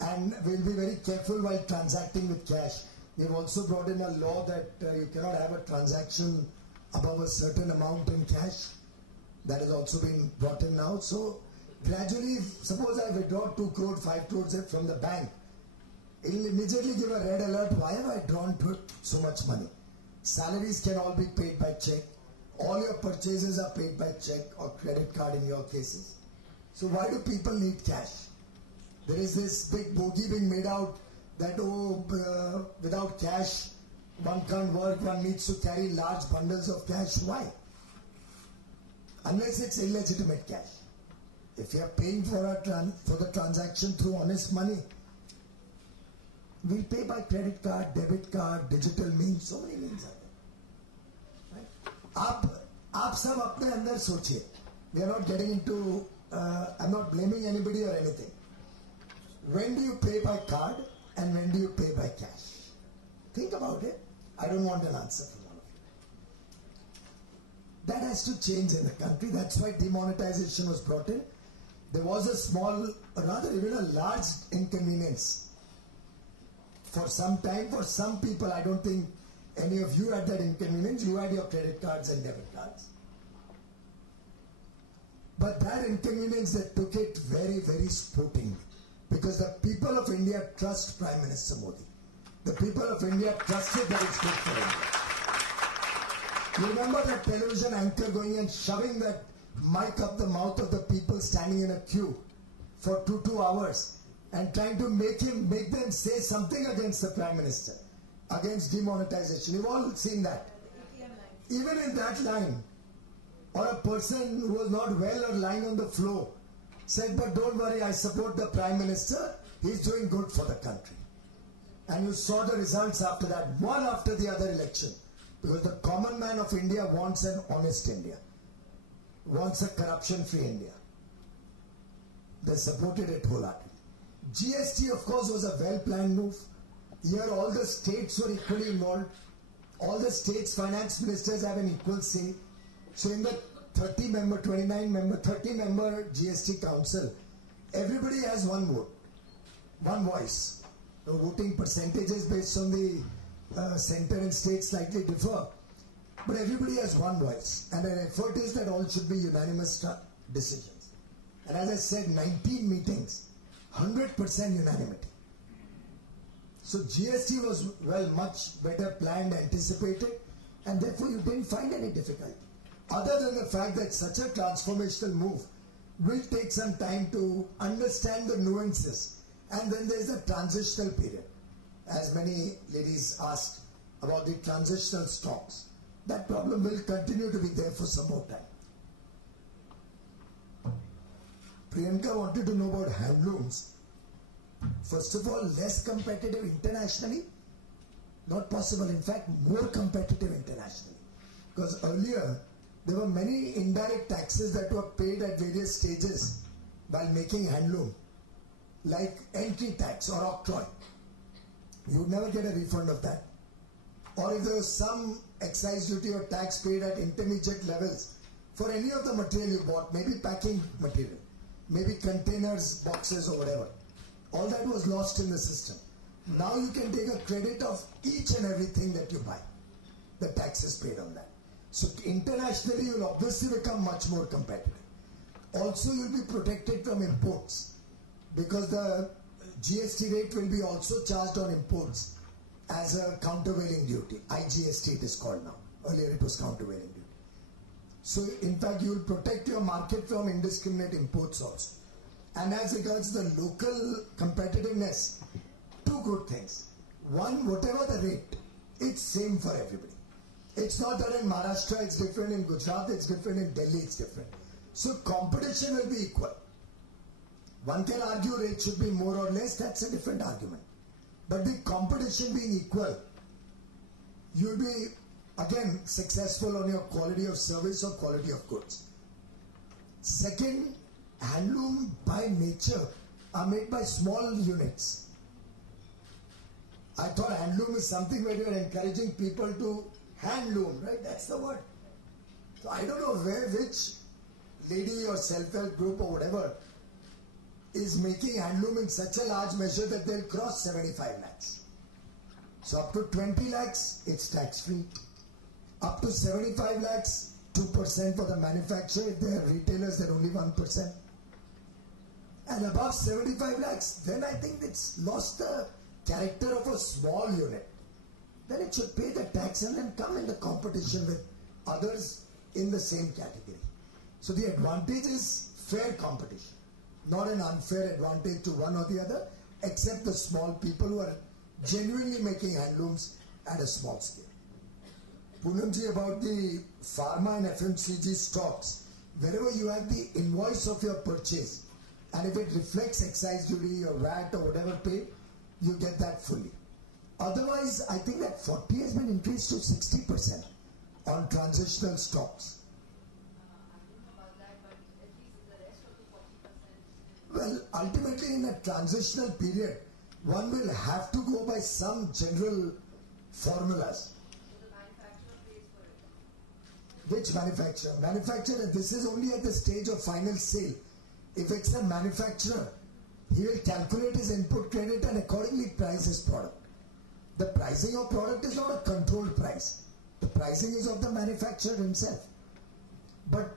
and will be very careful while transacting with cash. We've also brought in a law that you cannot have a transaction above a certain amount in cash. That has also been brought in now. So gradually, suppose I withdraw 2 crore, 5 crores from the bank, it will immediately give a red alert. Why have I drawn so much money? Salaries can all be paid by check. All your purchases are paid by check or credit card in your cases. So why do people need cash? There is this big bogey being made out that, without cash, one can't work, one needs to carry large bundles of cash. Why? Unless it's illegitimate cash. If you are paying for the transaction through honest money, we'll pay by credit card, debit card, digital means, so many means are there. Right? आप सब अपने अंदर सोचिए. We are not getting into, I'm not blaming anybody or anything. When do you pay by card and when do you pay by cash? Think about it. I don't want an answer from all of you. That has to change in the country. That's why demonetization was brought in. There was a small, or rather even a large inconvenience for some time. For some people, I don't think any of you had that inconvenience. You had your credit cards and debit cards. But that inconvenience, that took it very, very sporting. Because the people of India trust Prime Minister Modi. The people of India trusted that it's good for India. You remember that television anchor going and shoving that mic up the mouth of the people standing in a queue for 2 hours and trying to make them say something against the Prime Minister, against demonetization. You've all seen that. Even in that line, or a person who was not well or lying on the floor said, but don't worry, I support the Prime Minister, he's doing good for the country. And you saw the results after that, one after the other election. Because the common man of India wants an honest India, wants a corruption-free India. They supported it wholeheartedly. GST, of course, was a well-planned move. Here all the states were equally involved. all the states' finance ministers have an equal say. So in the 30-member, 29-member, 30-member GST council, everybody has one vote, one voice. The voting percentages based on the center and state slightly differ, but everybody has one voice, and an effort is that all should be unanimous decisions. And as I said, 19 meetings, 100% unanimity. So GST was, well, much better planned, anticipated, and therefore you didn't find any difficulty. Other than the fact that such a transformational move will take some time to understand the nuances, and then there's a transitional period. As many ladies asked about the transitional stocks, that problem will continue to be there for some more time. Priyanka wanted to know about handlooms. First of all, less competitive internationally? Not possible. In fact, more competitive internationally. Because earlier, there were many indirect taxes that were paid at various stages while making handloom, like entry tax or octroi. You would never get a refund of that. Or if there was some excise duty or tax paid at intermediate levels for any of the material you bought, maybe packing material, maybe containers, boxes or whatever, all that was lost in the system. Now you can take a credit of each and everything that you buy. The tax is paid on that. So internationally you will obviously become much more competitive. Also you will be protected from imports, because the GST rate will be also charged on imports as a countervailing duty. IGST it is called now. Earlier it was countervailing duty. So in fact you will protect your market from indiscriminate imports also. And as regards the local competitiveness, two good things. One, whatever the rate, it's same for everybody. It's not that in Maharashtra it's different, in Gujarat it's different, in Delhi it's different. So competition will be equal. One can argue rate should be more or less, that's a different argument. But the competition being equal, you'll be again successful on your quality of service or quality of goods. Second, handloom by nature are made by small units. I thought handloom is something where you're encouraging people to handloom, right? That's the word. So I don't know which lady or self-help group or whatever is making handloom in such a large measure that they'll cross 75 lakhs. So up to 20 lakhs, it's tax-free. Up to 75 lakhs, 2% for the manufacturer. If they are retailers, they're only 1%. And above 75 lakhs, then I think it's lost the character of a small unit. Then it should pay the tax and then come in the competition with others in the same category. So the advantage is fair competition, not an unfair advantage to one or the other, except the small people who are genuinely making handlooms at a small scale. Poonamji, about the pharma and FMCG stocks, wherever you have the invoice of your purchase, and if it reflects excise duty or VAT or whatever paid, you get that fully. Otherwise, I think that 40 has been increased to 60% on transitional stocks. Well, ultimately in a transitional period, one will have to go by some general formulas. So the manufacturer pays for it. Which manufacturer? Manufacturer, this is only at the stage of final sale. If it's a manufacturer, he will calculate his input credit and accordingly price his product. The pricing of product is not a controlled price. The pricing is of the manufacturer himself. But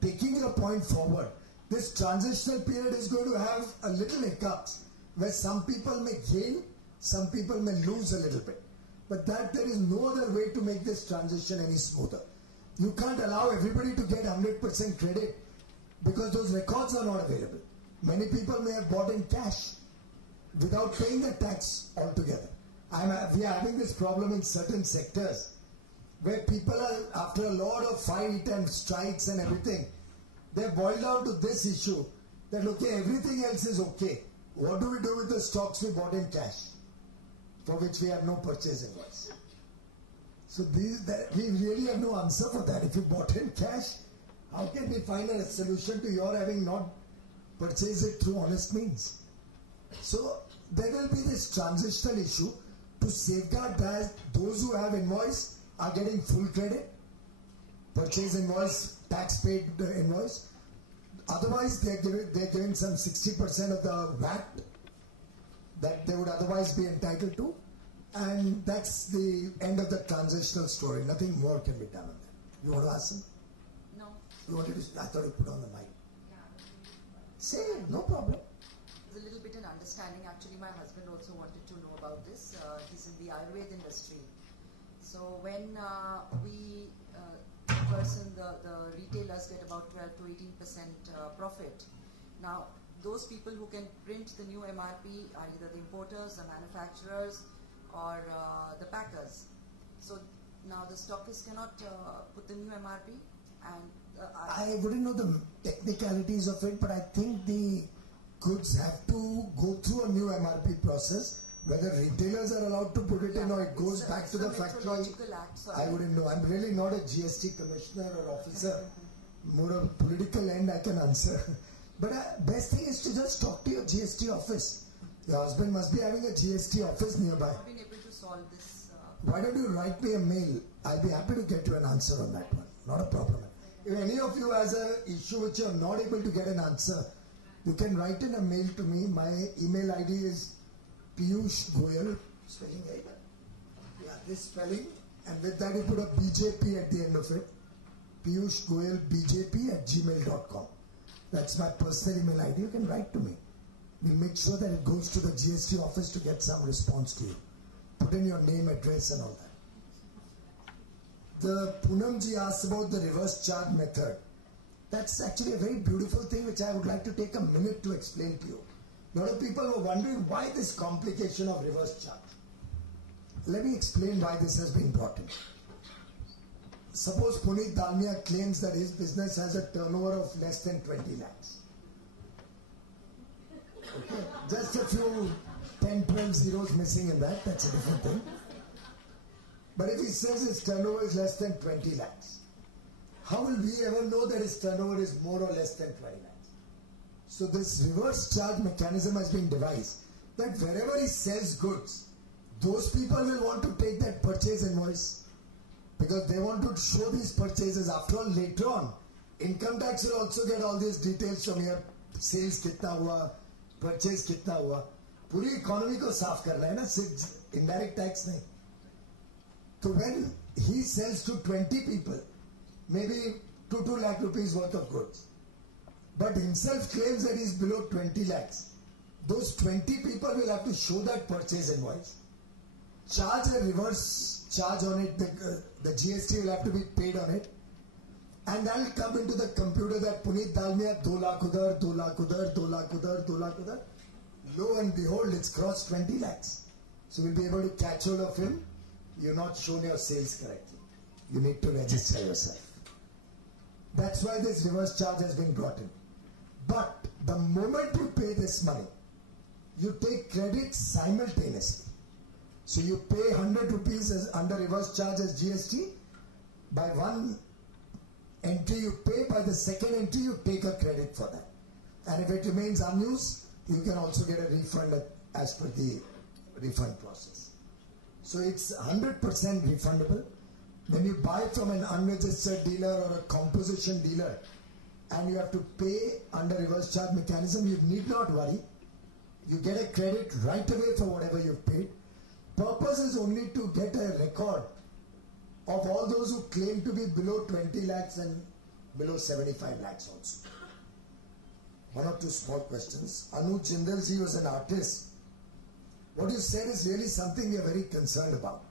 taking your point forward, this transitional period is going to have a little hiccups where some people may gain, some people may lose a little bit. But that there is no other way to make this transition any smoother. You can't allow everybody to get 100% credit because those records are not available. Many people may have bought in cash without paying the tax altogether. We are having this problem in certain sectors where people are, after a lot of fight and strikes and everything, they boiled down to this issue that, okay, everything else is okay. What do we do with the stocks we bought in cash for which we have no purchase invoice? So we really have no answer for that. If you bought in cash, how can we find a solution to your having not purchased it through honest means? So there will be this transitional issue. to safeguard that those who have invoice are getting full credit, purchase invoice, tax paid invoice. Otherwise, they're giving some 60% of the VAT that they would otherwise be entitled to, and that's the end of the transitional story. Nothing more can be done on that. You want to ask him? No. You wanted to? I thought you put on the mic. Say it, no problem. There's a little bit in understanding. Actually, my husband also wanted to know about this. He's in the Ayurveda industry. So when the retailers get about 12 to 18% profit. Now, those people who can print the new MRP are either the importers, the manufacturers, or the packers. So now the stockist cannot put the new MRP, and I wouldn't know the technicalities of it, but I think the goods have to go through a new MRP process. Whether retailers are allowed to put it in or it goes back to the factory, I wouldn't know. I'm really not a GST commissioner or officer. More a political end I can answer. But best thing is to just talk to your GST office. Your husband must be having a GST office nearby. I've been able to solve this. Why don't you write me a mail? I'll be happy to get you an answer on that one. Not a problem. If any of you has an issue which you're not able to get an answer, you can write in a mail to me. My email ID is Piyush Goyal, spelling right? Yeah, this spelling, and with that you put a BJP at the end of it. Piyush Goyal BJP@gmail.com. That's my personal email ID. You can write to me. We'll make sure that it goes to the GST office to get some response to you. Put in your name, address, and all that. The Poonamji asked about the reverse charge method. That's actually a very beautiful thing which I would like to take a minute to explain to you. A lot of people were wondering why this complication of reverse charge. Let me explain why this has been brought in. Suppose Puneet Dalmia claims that his business has a turnover of less than 20 lakhs. Okay, just a few 10, 12 zeros missing in that, that's a different thing. But if he says his turnover is less than 20 lakhs, how will we ever know that his turnover is more or less than 20 lakhs? So this reverse charge mechanism has been devised that wherever he sells goods, those people will want to take that purchase invoice because they want to show these purchases. After all, later on, income tax will also get all these details from here. Sales kitna hua, purchase kitna hua. Puri economy ko saaf karna hai na, सिर्फ indirect tax nahi. So when he sells to 20 people, maybe 2 lakh rupees worth of goods, but himself claims that he is below 20 lakhs, those 20 people will have to show that purchase invoice, charge a reverse charge on it, the GST will have to be paid on it, and that will come into the computer that Puneet Dalmia 2 lakh udhar, 2 lakh udhar, 2 lakh udhar, 2 lakh udhar. Lo and behold, it's crossed 20 lakhs. So we'll be able to catch hold of him. You've not shown your sales correctly. You need to register yourself. That's why this reverse charge has been brought in. But the moment you pay this money, you take credit simultaneously. So you pay 100 rupees as under reverse charge as GST. By one entry you pay, by the second entry you take a credit for that. And if it remains unused, you can also get a refund as per the refund process. So it's 100% refundable. When you buy from an unregistered dealer or a composition dealer and you have to pay under reverse charge mechanism, you need not worry. You get a credit right away for whatever you've paid. Purpose is only to get a record of all those who claim to be below 20 lakhs and below 75 lakhs also. One or two small questions. Anu Jindalji was an artist. What you said is really something we are very concerned about.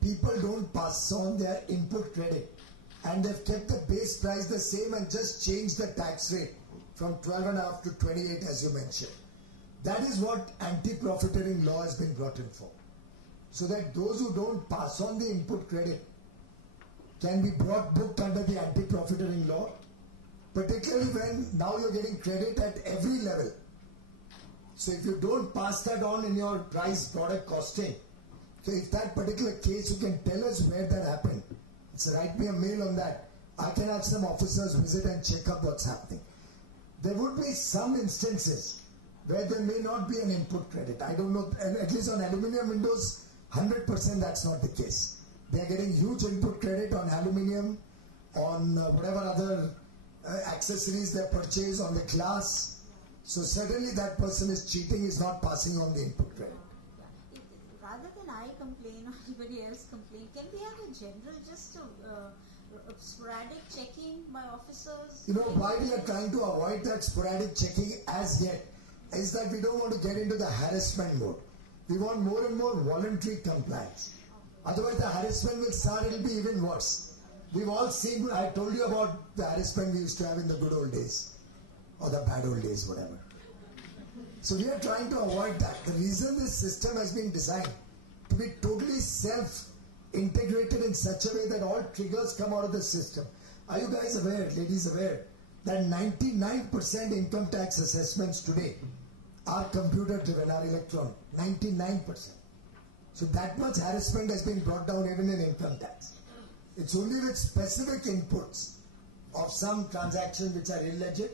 People don't pass on their input credit and they've kept the base price the same and just changed the tax rate from 12.5 to 28 as you mentioned. That is what anti-profiteering law has been brought in for. So that those who don't pass on the input credit can be booked under the anti-profiteering law, particularly when now you're getting credit at every level. So if you don't pass that on in your price product costing, so if that particular case, you can tell us where that happened. So write me a mail on that. I can have some officers visit and check up what's happening. There would be some instances where there may not be an input credit. I don't know, at least on aluminium windows, 100% that's not the case. They are getting huge input credit on aluminium, on whatever other accessories they purchase, on the glass. So certainly that person is cheating, is not passing on the input credit. Yeah. Rather than I complain or anybody else complain, can we have a general, just sporadic checking by officers? You know, why we are trying to avoid that sporadic checking as yet is that we don't want to get into the harassment mode. We want more and more voluntary compliance. Otherwise the harassment will start, it will be even worse. We've all seen, I told you about the harassment we used to have in the good old days, or the bad old days, whatever. So we are trying to avoid that. The reason this system has been designed to be totally self-integrated in such a way that all triggers come out of the system. Are you guys aware, ladies aware, that 99% income tax assessments today are computer driven, are electronic? 99%. So that much harassment has been brought down even in income tax. It's only with specific inputs of some transactions which are illegit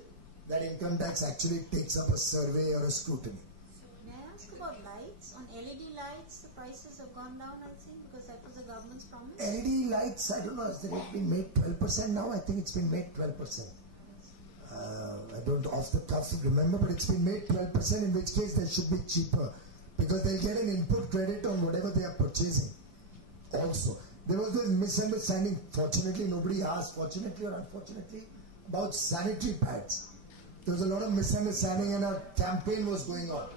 that income tax actually takes up a survey or a scrutiny. May I ask about lights? On LED lights, the prices have gone down, I think, because that was the government's promise. LED lights, I don't know, has the rate been made 12% now? I think it's been made 12%. I don't off the cuff remember, but it's been made 12%, in which case they should be cheaper because they'll get an input credit on whatever they are purchasing. Also, there was this misunderstanding, fortunately nobody asked, fortunately or unfortunately, about sanitary pads. There was a lot of misunderstanding and a campaign was going on.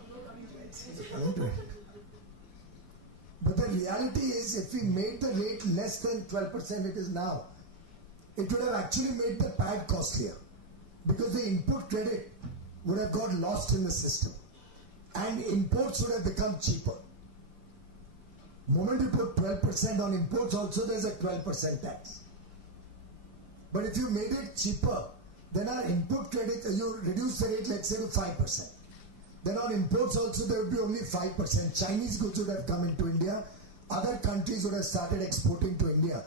But the reality is, if we made the rate less than 12% it is now, it would have actually made the pad costlier because the input credit would have got lost in the system and imports would have become cheaper. Moment you put 12% on imports, also there's a 12% tax. But if you made it cheaper, then our input credit, you reduce the rate, let's say, to 5%. Then on imports also there would be only 5%. Chinese goods would have come into India. Other countries would have started exporting to India.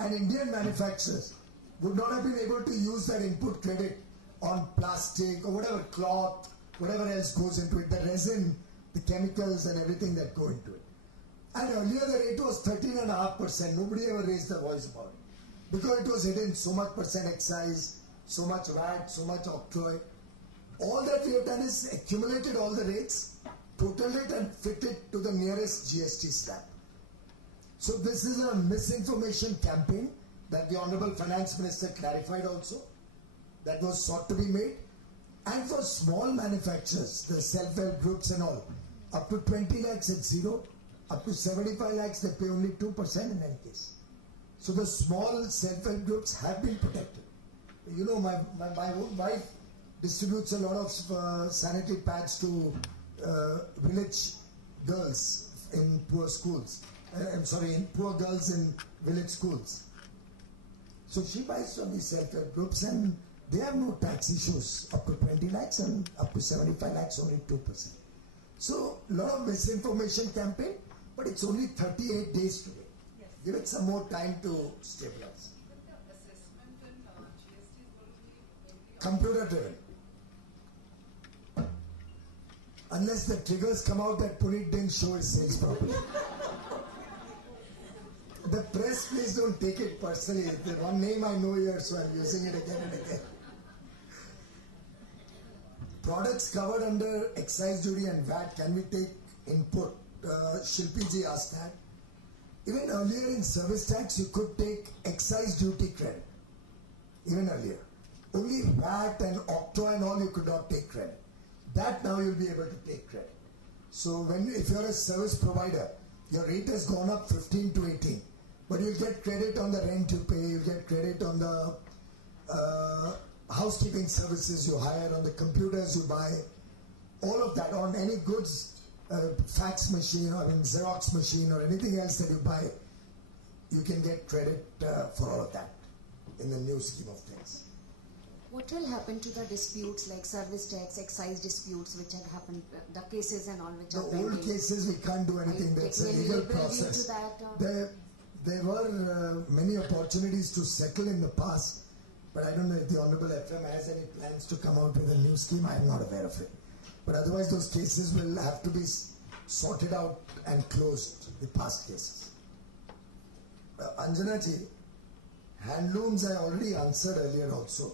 And Indian manufacturers would not have been able to use that input credit on plastic or whatever, cloth, whatever else goes into it, the resin, the chemicals and everything that go into it. And earlier the rate was 13.5%. Nobody ever raised their voice about it. Because it was hidden, so much percent excise, so much VAT, so much octroi. All that we have done is accumulated all the rates, totaled it and fit it to the nearest GST slab. So this is a misinformation campaign that the Honorable Finance Minister clarified also, that was sought to be made. And for small manufacturers, the self-help groups and all, up to 20 lakhs it's zero, up to 75 lakhs they pay only 2% in any case. So the small self-help groups have been protected. You know, my own wife distributes a lot of sanitary pads to village girls in poor schools. In poor girls in village schools. So she buys from these self-help groups and they have no tax issues. Up to 20 lakhs and up to 75 lakhs only 2%. So a lot of misinformation campaign, but it's only 38 days today. Yes. Give it some more time to stabilize. Computer driven. Unless the triggers come out that Puneet didn't show his sales properly. The press, please don't take it personally. The one name I know here, so I'm using it again and again. Products covered under excise duty and VAT, can we take input? Shilpi ji asked that. Even earlier in service tax, you could take excise duty credit. Even earlier. Only VAT and octroi and all you could not take credit. That now you'll be able to take credit. So if you're a service provider, your rate has gone up 15 to 18. But you'll get credit on the rent you pay, you'll get credit on the housekeeping services you hire, on the computers you buy, all of that, on any goods, fax machine or Xerox machine or anything else that you buy, you can get credit for all of that in the new scheme of things. What will happen to the disputes like service tax, excise disputes which have happened, the cases and all which are pending? The old cases we can't do anything, that's a legal process. There were many opportunities to settle in the past, but I don't know if the Honorable FM has any plans to come out with a new scheme. I am not aware of it. But otherwise those cases will have to be sorted out and closed the past cases. Anjana ji, handlooms I already answered earlier also.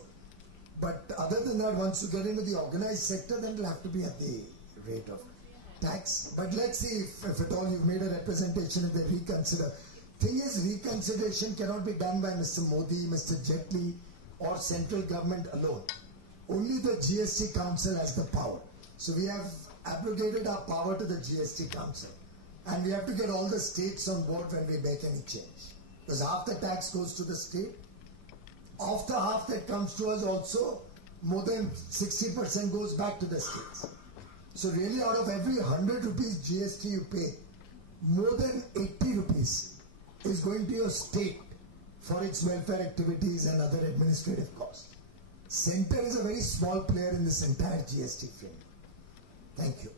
But other than that, once you get into the organized sector, then it will have to be at the rate of tax. But let's see if at all you've made a representation, if they reconsider. Thing is, reconsideration cannot be done by Mr. Modi, Mr. Jetli or central government alone. Only the GST Council has the power. So we have abrogated our power to the GST Council. And we have to get all the states on board when we make any change. Because half the tax goes to the state. Of the half that comes to us also, more than 60% goes back to the states. So really out of every 100 rupees GST you pay, more than 80 rupees is going to your state for its welfare activities and other administrative costs. Center is a very small player in this entire GST frame. Thank you.